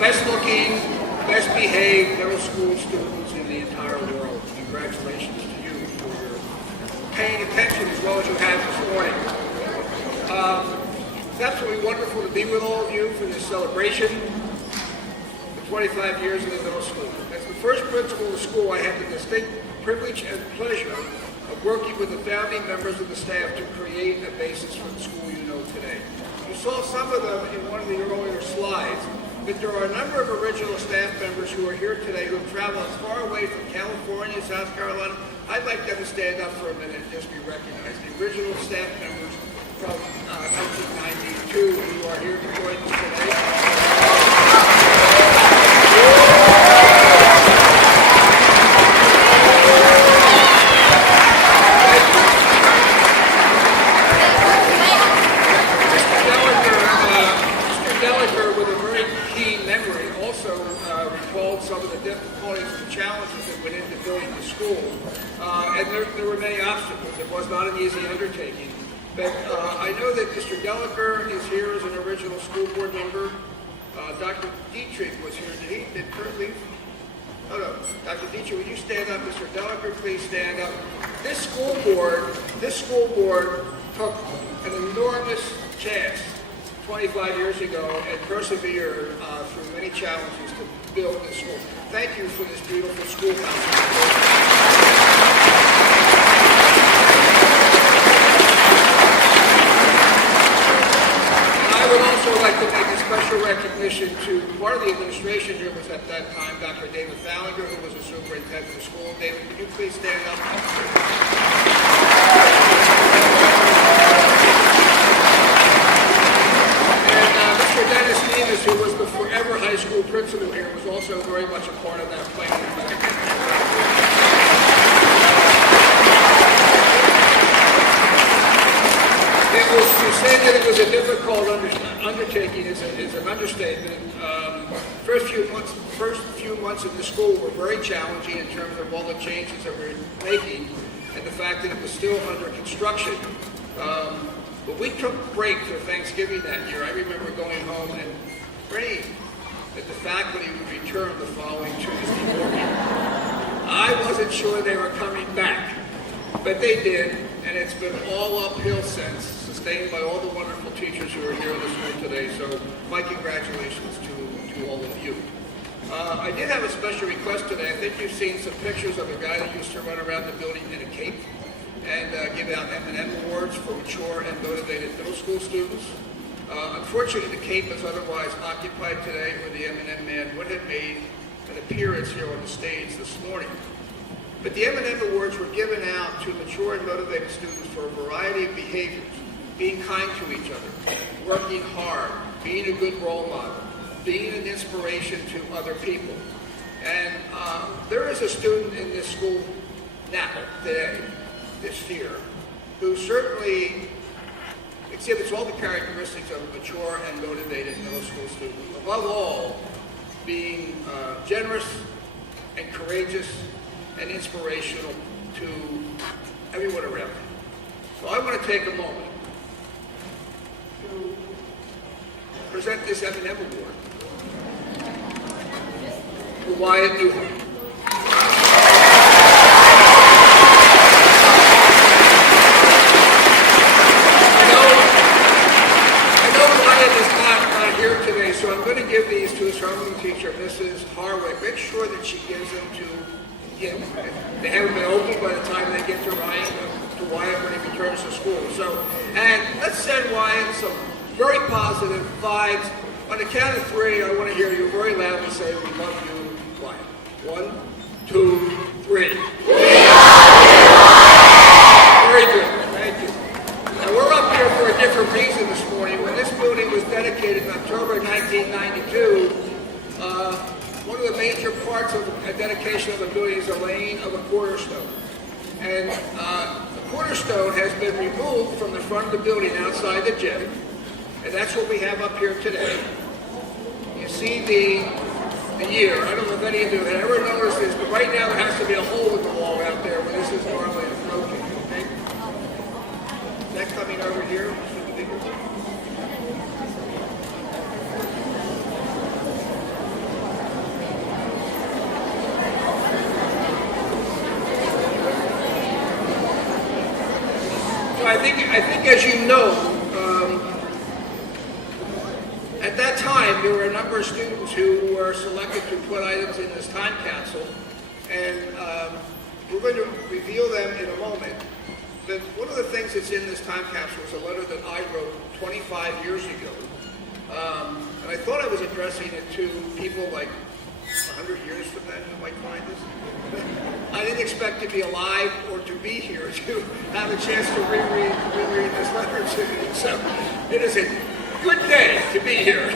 Best looking, best behaved middle school students in the entire world. Congratulations to you for your paying attention as well as you have this morning. It's absolutely wonderful to be with all of you for this celebration for 25 years in the middle school. As the first principal of the school, I have the distinct privilege and pleasure of working with the founding members of the staff to create a basis for the school you know today. You saw some of them in one of the earlier slides, but there are a number of original staff members who are here today who have traveled as far away from California, South Carolina. I'd like them to stand up for a minute and just be recognized. The original staff members from 1992 who are here to join us today. Recalled some of the difficulties and challenges that went into building the school. And there were many obstacles. It was not an easy undertaking. But I know that Mr. Delaker is here as an original school board member. Dr. Dietrich was here. Did Kurt leave? Oh no. Dr. Dietrich, would you stand up? Mr. Delaker, please stand up. This school board took an enormous chance 25 years ago and persevered through many challenges to build this school. Thank you for this beautiful schoolhouse. And I would also like to make a special recognition to part of the administration here was at that time Dr. David Fallinger, who was a superintendent of the school. David, would you please stand up? Mr. Dennis Nevis, who was the forever high school principal here, was also very much a part of that planning. It was to say that it was a difficult undertaking is an understatement. First few months in the school were very challenging in terms of all the changes that we were making and the fact that it was still under construction. But we took a break for Thanksgiving that year. I remember going home and praying that the faculty would return the following Tuesday morning. I wasn't sure they were coming back, but they did, and it's been all uphill since, sustained by all the wonderful teachers who are here in the school today. So my congratulations to all of you. I did have a special request today. I think you've seen some pictures of a guy that used to run around the building in a cape and give out M&M awards for mature and motivated middle school students. Unfortunately, the cape is otherwise occupied today, or the M&M man would have made an appearance here on the stage this morning. But the M&M awards were given out to mature and motivated students for a variety of behaviors: being kind to each other, working hard, being a good role model, being an inspiration to other people. And there is a student in this school now, today, this year, who certainly exhibits all the characteristics of a mature and motivated middle school student. Above all, being generous and courageous and inspirational to everyone around him. So I want to take a moment to present this M&M Award to Wyatt Newhart. So I'm going to give these to his homeroom teacher, Mrs. Harwick. Make sure that she gives them to him. They haven't been opened by the time they get to Wyatt when he returns to school. So, and let's send Wyatt some very positive vibes. On the count of three, I want to hear you very loudly say, "We love you, Wyatt." 1, 2, 3. We love you, Wyatt! Very good. Thank you. Now we're up here for a different reason this morning. When this building was dedicated in October 1992, one of the major parts of the dedication of the building is the laying of a cornerstone. And the cornerstone has been removed from the front of the building outside the gym, and that's what we have up here today. You see the year. I don't know if any of you have ever noticed this, but right now there has to be a hole in the wall out there where this is normally broken. Okay? Is that coming over here? I think as you know, at that time there were a number of students who were selected to put items in this time capsule, and we're going to reveal them in a moment. But one of the things that's in this time capsule is a letter that I wrote 25 years ago, and I thought I was addressing it to people like 100 years from then who might find this. I didn't expect to be alive or to be here to have a chance to reread this letter to me. So it is a good day to be here.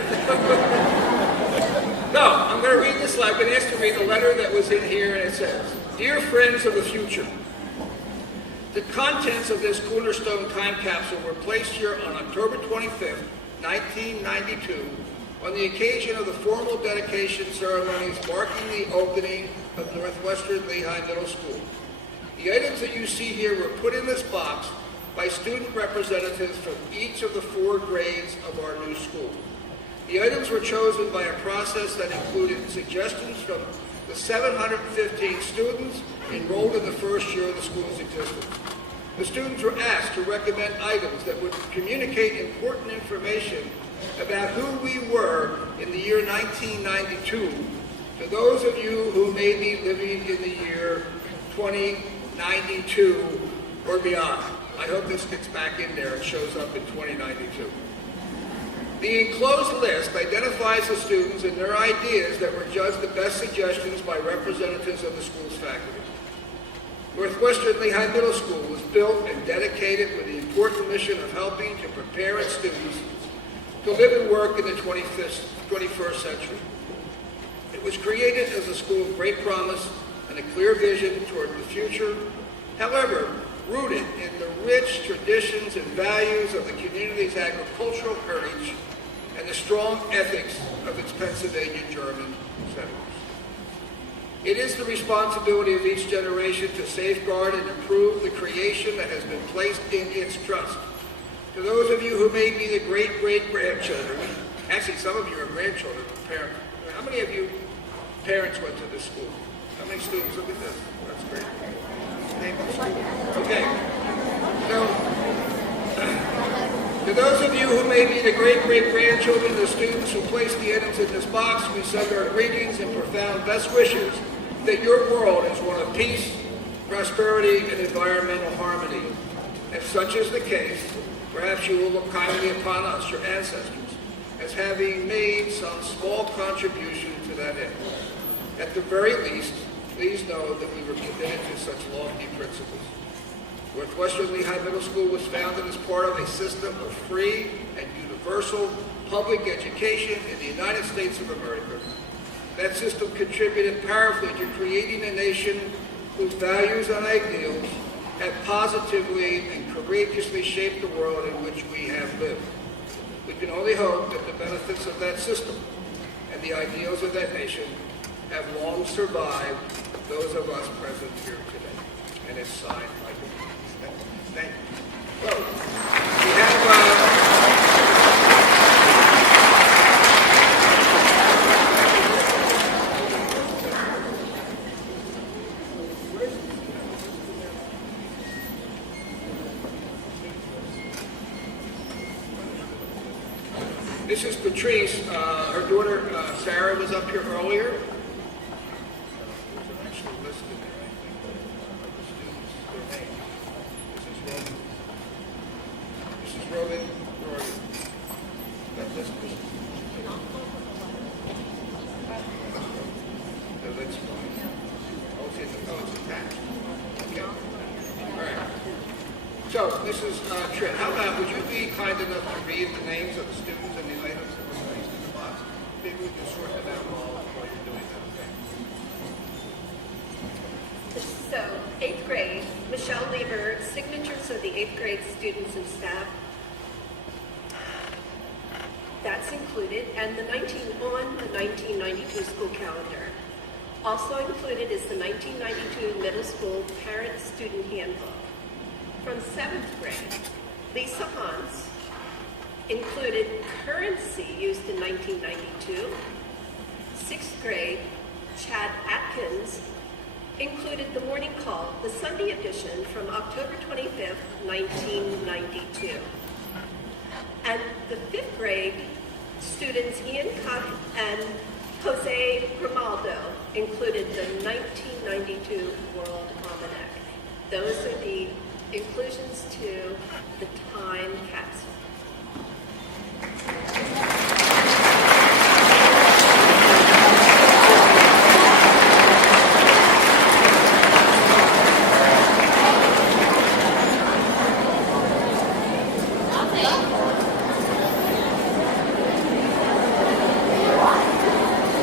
No, I'm going to read this letter. I've been asked to read the letter that was in here, and it says, "Dear friends of the future, the contents of this cornerstone time capsule were placed here on October 25th, 1992, on the occasion of the formal dedication ceremonies marking the opening of Northwestern Lehigh Middle School. The items that you see here were put in this box by student representatives from each of the 4 grades of our new school. The items were chosen by a process that included suggestions from the 715 students enrolled in the first year of the school's existence. The students were asked to recommend items that would communicate important information about who we were in the year 1992 to those of you who may be living in the year 2092 or beyond." I hope this gets back in there and shows up in 2092. The enclosed list identifies the students and their ideas that were judged the best suggestions by representatives of the school's faculty. Northwestern Lehigh Middle School was built and dedicated with the important mission of helping to prepare its students to live and work in the 21st century. It was created as a school of great promise and a clear vision toward the future. However, rooted in the rich traditions and values of the community's agricultural heritage and the strong ethics of its Pennsylvania German settlers. It is the responsibility of each generation to safeguard and improve the creation that has been placed in its trust. To those of you who may be the great-great-grandchildren, actually some of you are grandchildren, parents. How many of you parents went to this school? How many students? Look at this. That's great. Name of the school. Okay. So, to those of you who may be the great-great-grandchildren of the students who placed the items in this box, we send our greetings and profound best wishes that your world is one of peace, prosperity, and environmental harmony. If such is the case, perhaps you will look kindly upon us, your ancestors, as having made some small contribution to that end. At the very least, please know that we were committed to such lofty principles. Northwestern Lehigh Middle School was founded as part of a system of free and universal public education in the United States of America. That system contributed powerfully to creating a nation whose values and ideals have positively and courageously shaped the world in which we have lived. We can only hope that the benefits of that system and the ideals of that nation have long survived those of us present here today. And it's signed by the Thank you. Well, we have this is Patrice. Her daughter Sarah was up here earlier. There's an actual list in there, I think, of the students, their names. This is Robin. Where are you? That list was. No, that's fine. Oh, it's attached. Okay. All right. So, this is Trent. How about, would you be kind enough to read the names of the students and the items that were placed in the box? Maybe we can sort them out while you're doing that, okay? So, 8th grade, Michelle Lieber, signatures of the 8th grade students and staff. That's included, and the 1992 school calendar. Also included is the 1992 middle school parent-student handbook. From 7th grade, Lisa Hans included currency used in 1992. 6th grade, Chad Atkins included the morning call, the Sunday edition from October 25th, 1992. And the 5th grade students Ian Koch and Jose Grimaldo included the 1992 World Almanac. Those are the inclusions to the time capsule.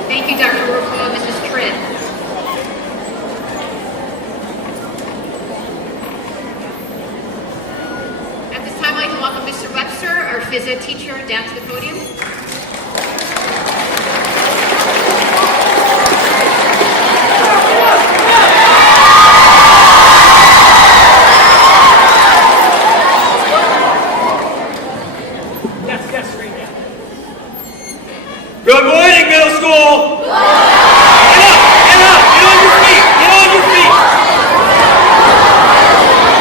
Thank you, Dr. Rufo. Mrs. Tritt. At this time, I'd like to welcome Mr. Webster, our phys ed teacher, down to the podium. Good morning, middle school! Get up! Get on your feet! Get on your feet!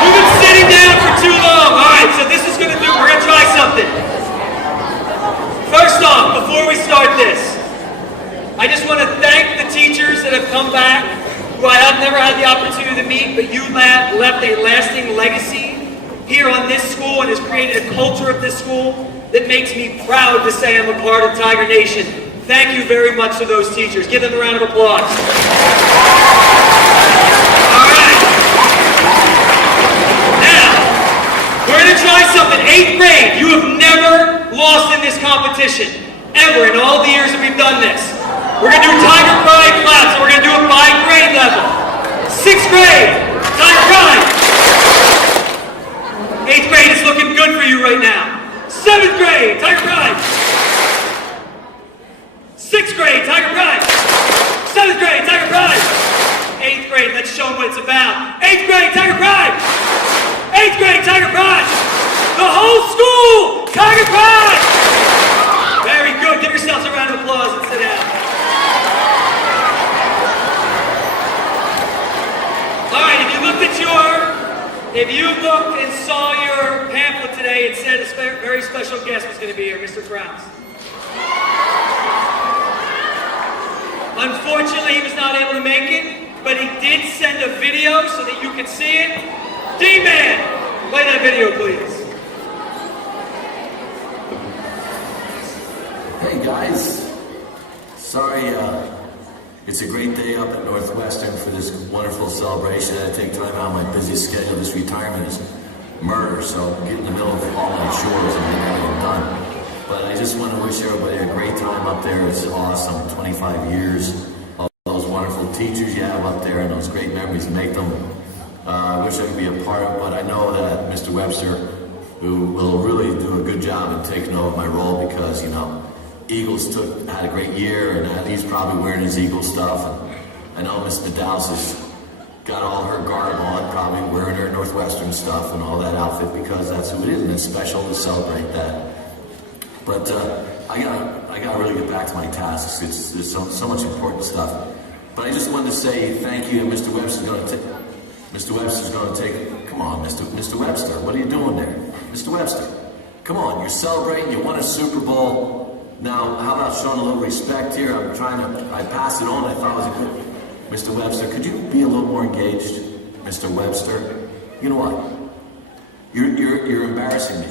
You've been sitting down for too long. Alright, so this is we're gonna try something. First off, before we start this, I just want to thank the teachers that have come back, who I have never had the opportunity to meet, but you left a lasting legacy here on this school and has created a culture of this school that makes me proud to say I'm a part of Tiger Nation. Thank you very much to those teachers. Give them a round of applause. All right. Now, we're going to try something. 8th grade, you have never lost in this competition, ever, in all the years that we've done this. We're going to do Tiger Pride claps, and we're going to do it by grade level. 6th grade, Tiger Pride. right now. 7th grade, Tiger Pride. 6th grade, Tiger Pride. 7th grade, Tiger Pride. 8th grade, let's show them what it's about. 8th grade, Tiger Pride. 8th grade, Tiger Pride. The whole school, Tiger Pride. Very good. Give yourselves a round of applause and sit down. All right, if you looked and saw your pamphlet today, it said a very special guest was going to be here, Mr. Krause. Unfortunately, he was not able to make it, but he did send a video so that you can see it. D-Man, play that video, please. Hey guys, sorry, it's a great day up at Northwestern for this wonderful celebration. I take time out of my busy schedule. This retirement is murder, so get in the middle of all my chores and get everything done. But I just want to wish everybody a great time up there. It's awesome, 25 years, all those wonderful teachers you have up there and those great memories make them. I wish I could be a part of it, but I know that Mr. Webster, who will really do a good job in taking over my role because, you know, Eagles had a great year, and he's probably wearing his Eagles stuff. And I know Miss Medal's has got all her garb on, probably wearing her Northwestern stuff and all that outfit because that's who it is, and it's special to celebrate that. But I gotta really get back to my tasks. There's so much important stuff. But I just wanted to say thank you, and Mr. Webster's going to take. Come on, Mr. Webster, what are you doing there, Mr. Webster? Come on, you're celebrating. You won a Super Bowl. Now, how about showing a little respect here? I passed it on. I thought it was a good. Mr. Webster, could you be a little more engaged, Mr. Webster? You know what? You're embarrassing me.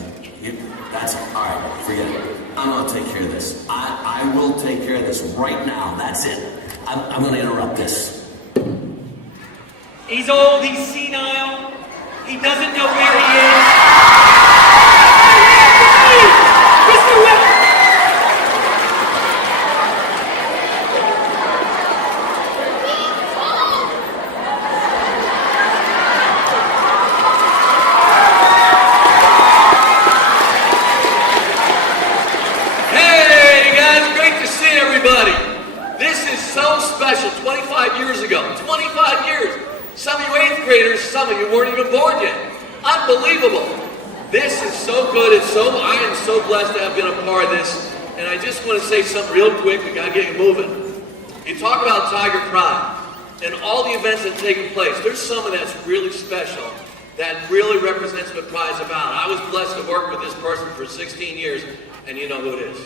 That's all right. Forget it. I'm going to take care of this. I will take care of this right now. That's it. I'm going to interrupt this. He's old. He's senile. He doesn't know where he is. Mr. Webster. Some of you weren't even born yet. Unbelievable. This is so good, I am so blessed to have been a part of this. And I just want to say something real quick. We got to get you moving. You talk about Tiger Pride and all the events that have taken place. There's someone that's really special that really represents what Pride's about. I was blessed to work with this person for 16 years, and you know who it is.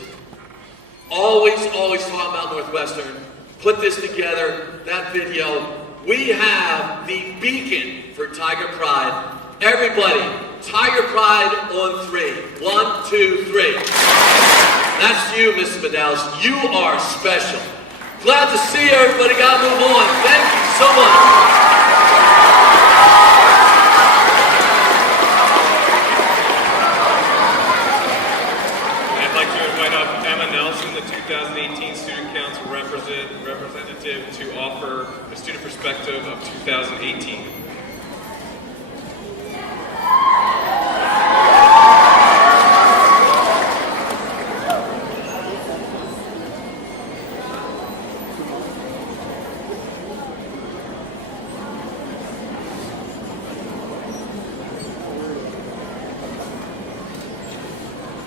Always talk about Northwestern. Put this together, that video. We have the beacon for Tiger Pride. Everybody, Tiger Pride on 3. 1, 2, 3. That's you, Mrs. Medal's. You are special. Glad to see you, everybody. Gotta move on. Thank you so much. I'd like to invite up Emma Nelson, the 2018 Student Council representative, to offer a student perspective of 2018.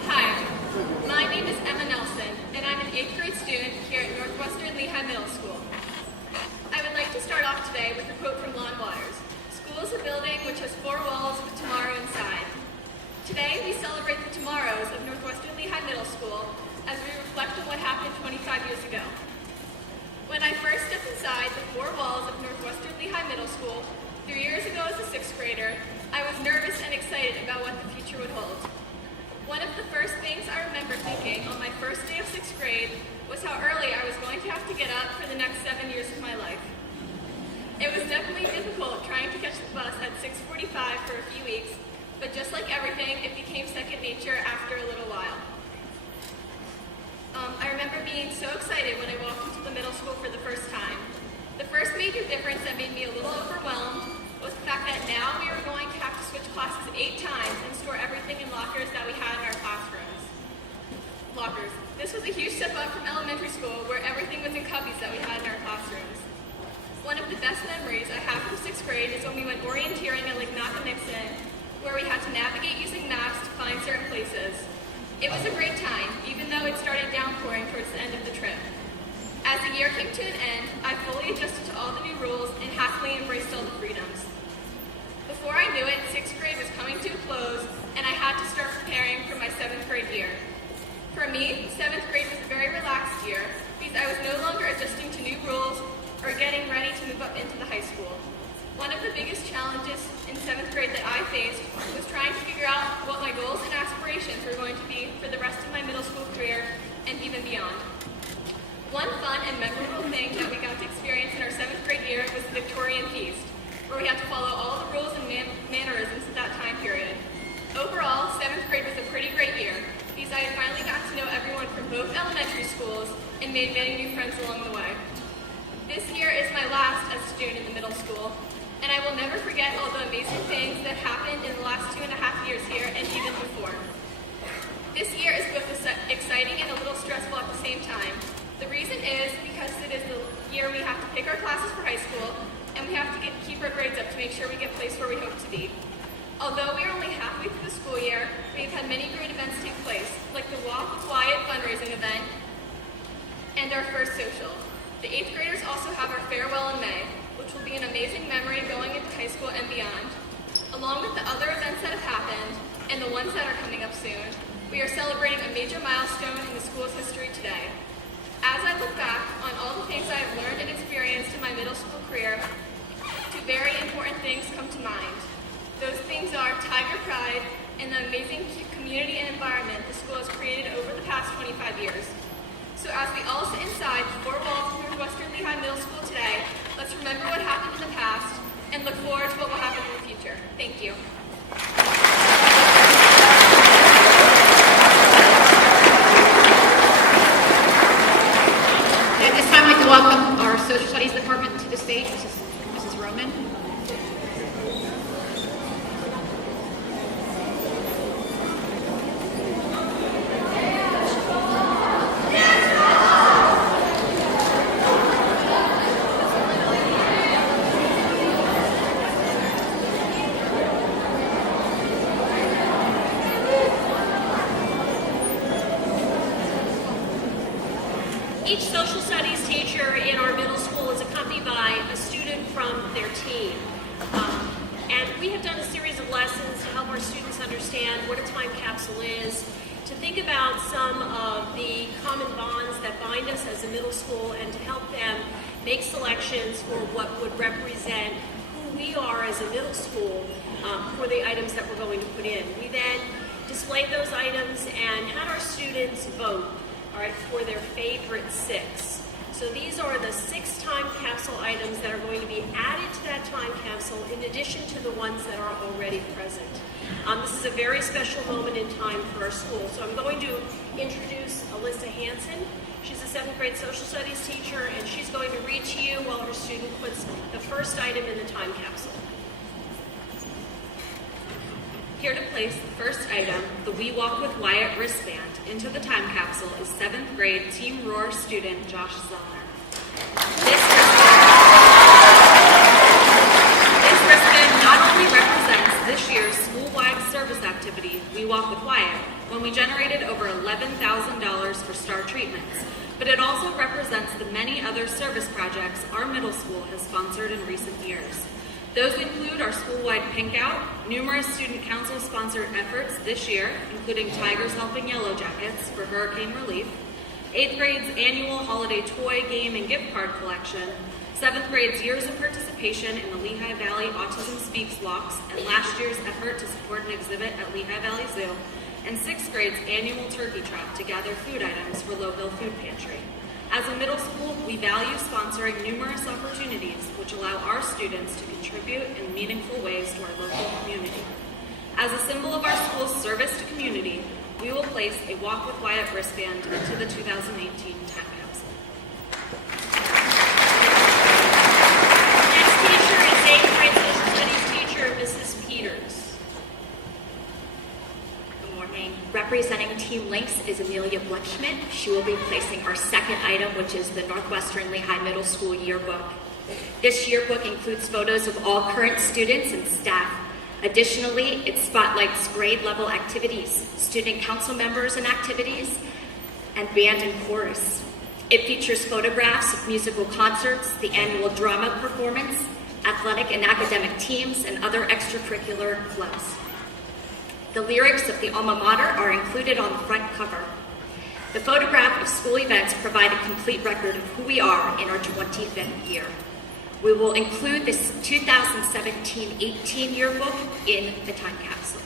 Hi, my name is Emma Nelson, and I'm an 8th grade student here at Northwestern Lehigh Middle School. I would like to start off today with a quote from Lon Waters. School is a building which has 4 walls with tomorrow inside. Today we celebrate the tomorrows of Northwestern Lehigh Middle School as we reflect on what happened 25 years ago. When I first stepped inside the 4 walls of Northwestern Lehigh Middle School 3 years ago as a 6th grader, I was nervous and excited about what the future would hold. One of the first things I remember thinking on my first day of 6th grade was how early I was going to have to get up for the next 7 years of my life. It was definitely difficult trying to catch the bus at 6:45 for a few weeks, but just like everything, it became second nature after a little while. I remember being so excited when I walked into the middle school for the first time. The first major difference that made me a little overwhelmed was the fact that now we were going to have to switch classes 8 times and store everything in lockers that we was a great time, even though it started downpouring towards the end of the trip. As the year came to an end, I fully adjusted to all the new rules and happily embraced all the freedoms. Before I knew it, 6th grade was coming to a close, and I had to start preparing for my 7th grade year. For me, 7th grade was a very relaxed year because I was no longer adjusting to new rules or getting ready to move up into the high school. One of the biggest challenges in 7th grade that I faced was trying to figure out what my goals and aspirations were going to be for the rest of my middle school career and even beyond. One fun and memorable thing that we got to experience in our 7th grade year was the Victorian Feast, where we had to follow all the rules and mannerisms of that time period. Overall, 7th grade was a pretty great year because I had finally got to know everyone from both elementary schools and made many new friends along the way. This year is my last as a student in the middle school, and I will never forget all the amazing things that happened in the last 2.5 years here and even before. This year is both exciting and a little stressful at the same time. The reason is because it is the year we have to pick our classes for high school, and we have to keep our grades up to make sure we get placed where we hope to be. Although we are only halfway through the school year, we have had many great events take place, like the Walk with Wyatt fundraising event and our first social. The 8th graders also have our farewell in May, which will be an amazing memory going into high school and beyond. Along with the other events that have happened, and the ones that are coming up soon, we are celebrating a major milestone in the school's history today. As I look back on all the things I have learned and experienced in my middle school career, two very important things come to mind. Those things are Tiger Pride and the amazing community and environment the school has created over the past 25 years. So as we all sit inside the four walls of Northwestern Lehigh Middle School today, let's remember what happened in the past and look forward to what will happen in the future. Thank you. At this time, I'd like to welcome our Social Studies Department to the stage, Mrs. Roman. Each social studies teacher in our middle school is accompanied by a student from their team. And we have done a series of lessons to help our students understand what a time capsule is, to think about some of the common bonds that bind us as a middle school, and to help them make selections for what would represent who we are as a middle school for the items that we're going to put in. We then displayed those items and had our students vote, all right, for their favorite 6. So these are the 6 time capsule items that are going to be added to that time capsule in addition to the ones that are already present. This is a very special moment in time for our school. So I'm going to introduce Alyssa Hansen. She's a 7th grade social studies teacher, and she's going to read to you while her student puts the first item in the time capsule. Here to place the first item, the We Walk with Wyatt wristband, into the time capsule is 7th grade Team Roar student Josh Zellner. This wristband not only represents this year's school-wide service activity, We Walk with Wyatt, when we generated over $11,000 for STAR treatments, but it also represents the many other service projects our middle school has sponsored in recent years. Those include our school-wide Pink Out, numerous student council-sponsored efforts this year, including Tigers Helping Yellow Jackets for hurricane relief, 8th grade's annual holiday toy, game, and gift card collection, 7th grade's years of participation in the Lehigh Valley Autism Speaks walks, and last year's effort to support an exhibit at Lehigh Valley Zoo, and 6th grade's annual turkey trot to gather food items for Lowville Food Pantry. As a middle school, we value sponsoring numerous opportunities which allow our students to contribute in meaningful ways to our local community. As a symbol of our school's service to community, we will place a Walk with Wyatt wristband into the 2018 time capsule. Next teacher is 8th grade social studies teacher, Mrs. Peters. Representing Team Lynx is Amelia Blechschmidt. She will be placing our second item, which is the Northwestern Lehigh Middle School yearbook. This yearbook includes photos of all current students and staff. Additionally, it spotlights grade level activities, student council members and activities, and band and chorus. It features photographs of musical concerts, the annual drama performance, athletic and academic teams, and other extracurricular clubs. The lyrics of the alma mater are included on the front cover. The photograph of school events provide a complete record of who we are in our 25th year. We will include this 2017-18 yearbook in the time capsule.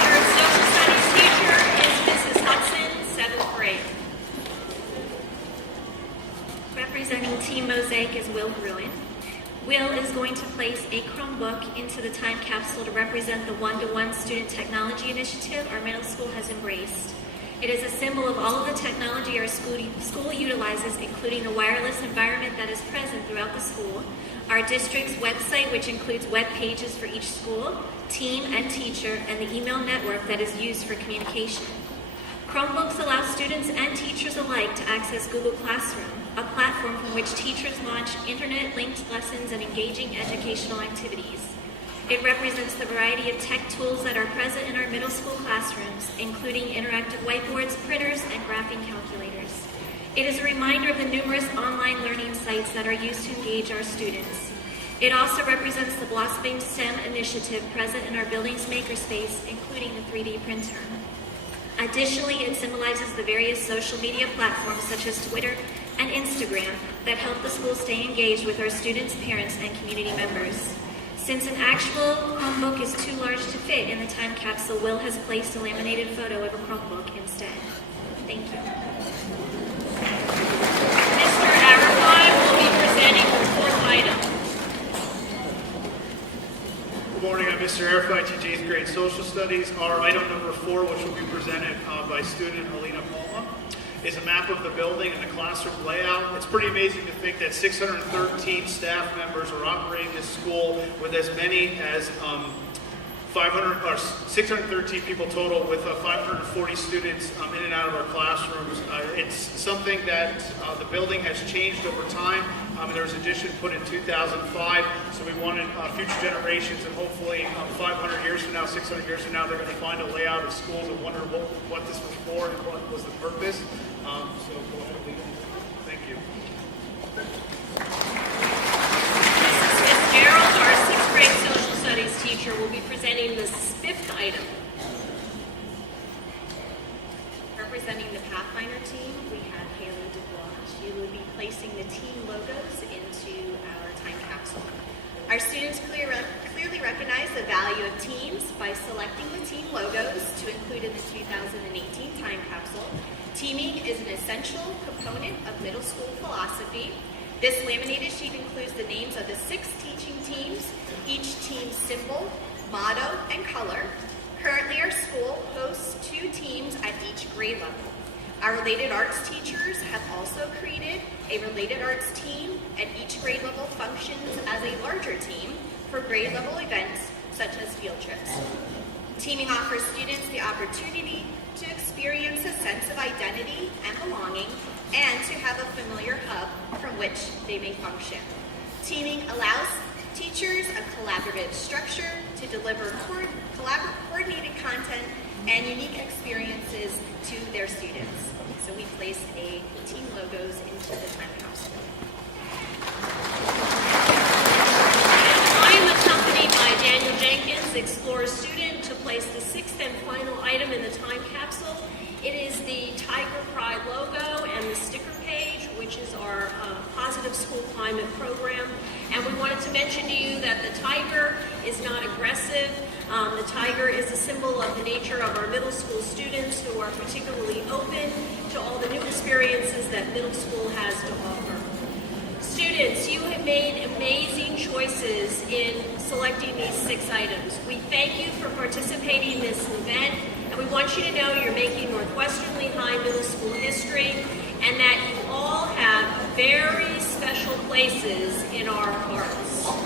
Our social studies teacher is Mrs. Hudson, 7th grade. Representing Team Mosaic is Will Gruen. Will is going to place a Chromebook into the time capsule to represent the one-to-one student technology initiative our middle school has embraced. It is a symbol of all of the technology our school utilizes, including the wireless environment that is present throughout the school, our district's website, which includes web pages for each school, team, and teacher, and the email network that is used for communication. Chromebooks allow students and teachers alike to access Google Classroom, a platform from which teachers launch internet-linked lessons and engaging educational activities. It represents the variety of tech tools that are present in our middle school classrooms, including interactive whiteboards, printers, and graphing calculators. It is a reminder of the numerous online learning sites that are used to engage our students. It also represents the blossoming STEM initiative present in our building's makerspace, including the 3D printer. Additionally, it symbolizes the various social media platforms such as Twitter and Instagram that help the school stay engaged with our students, parents, and community members. Since an actual Chromebook is too large to fit in the time capsule, Will has placed a laminated photo of a Chromebook instead. Thank you. Mr. Arafai will be presenting the 4th item. Good morning, I'm Mr. Arafai, teach 8th grade social studies. Our item number 4, which will be presented by student Alina Palma, is a map of the building and the classroom layout. It's pretty amazing to think that 613 staff members are operating this school with as many as 613 people total, with 540 students in and out of our classrooms. It's something that the building has changed over time. There was addition put in 2005, so we wanted future generations, and hopefully 500 years from now, 600 years from now, they're going to find a layout of schools and wonder what this was for and what was the purpose. So go ahead, Lena. Thank you. Mrs. Fitzgerald, our 6th grade social studies teacher, will be presenting the 5th item. Representing the Pathfinder team, we have Haley Dubois. She will be placing the team logos into our time capsule. Our students clearly recognize the value of teams by selecting the team logos to include in the 2018 time capsule. Teaming is an essential component of middle school philosophy. This laminated sheet includes the names of the 6 teaching teams, each team's symbol, motto, and color. Currently, our school hosts 2 teams at each grade level. Our related arts teachers have also created a related arts team, and each grade level functions as a larger team for grade level events such as field trips. Teaming offers students the opportunity to experience a sense of identity and belonging, and to have a familiar hub from which they may function. Teaming allows teachers a collaborative structure to deliver coordinated content and unique experiences to their students. So we placed team logos into the time capsule. I am accompanied by Daniel Jenkins, Explorer student, to place the 6th and final item in the time capsule. It is the Tiger Pride logo and the sticker page, which is our Positive School Climate program. And we wanted to mention to you that the tiger is not aggressive. The tiger is a symbol of the nature of our middle school students, who are particularly open to all the new experiences that middle school has to offer. Students, you have made amazing choices in selecting these 6 items. We thank you for participating in this event, and we want you to know you're making Northwestern Lehigh middle school history, and that you all have very special places in our hearts. All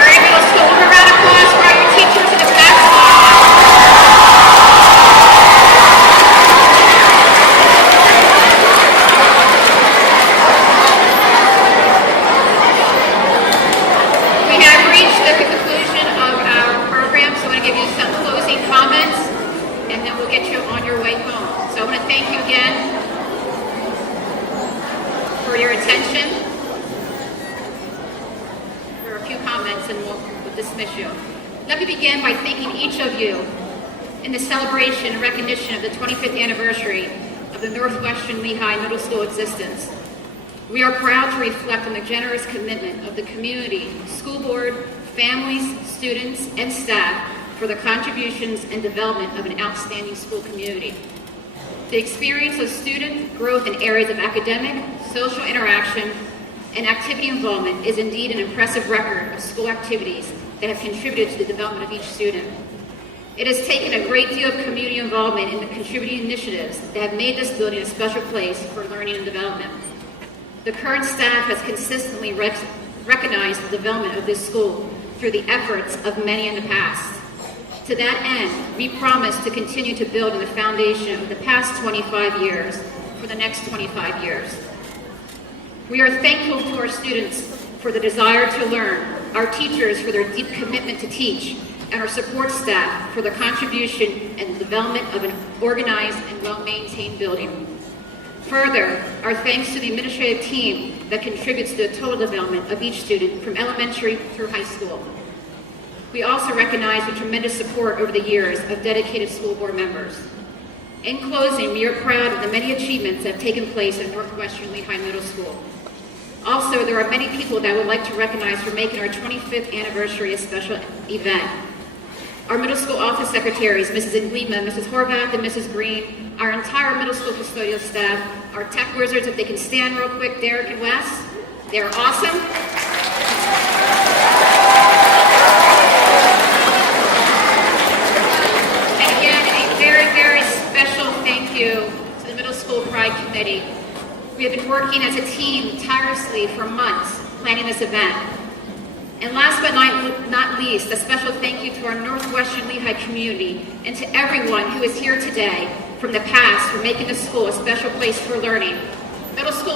right, middle school, one round of applause for our teachers and the back. to begin by thanking each of you in the celebration and recognition of the 25th anniversary of the Northwestern Lehigh Middle School existence. We are proud to reflect on the generous commitment of the community, school board, families, students, and staff for the contributions and development of an outstanding school community. The experience of student growth in areas of academic, social interaction, and activity involvement is indeed an impressive record of school activities that have contributed to the development of each student. It has taken a great deal of community involvement in the contributing initiatives that have made this building a special place for learning and development. The current staff has consistently recognized the development of this school through the efforts of many in the past. To that end, we promise to continue to build on the foundation of the past 25 years for the next 25 years. We are thankful to our students for the desire to learn, our teachers for their deep commitment to teach, and our support staff for the contribution and development of an organized and well-maintained building. Further, our thanks to the administrative team that contributes to the total development of each student from elementary through high school. We also recognize the tremendous support over the years of dedicated school board members. In closing, we are proud of the many achievements that have taken place at Northwestern Lehigh Middle School. Also, there are many people that I would like to recognize for making our 25th anniversary a special event. Our middle school office secretaries, Mrs. Inglima, Mrs. Horvath, and Mrs. Green, our entire middle school custodial staff, our tech wizards, if they can stand real quick, Derek and Wes, they're awesome. And again, a very, very special thank you to the Middle School Pride Committee. We have been working as a team tirelessly for months planning this event. And last but not least, a special thank you to our Northwestern Lehigh community and to everyone who is here today from the past for making the school a special place for learning. Middle school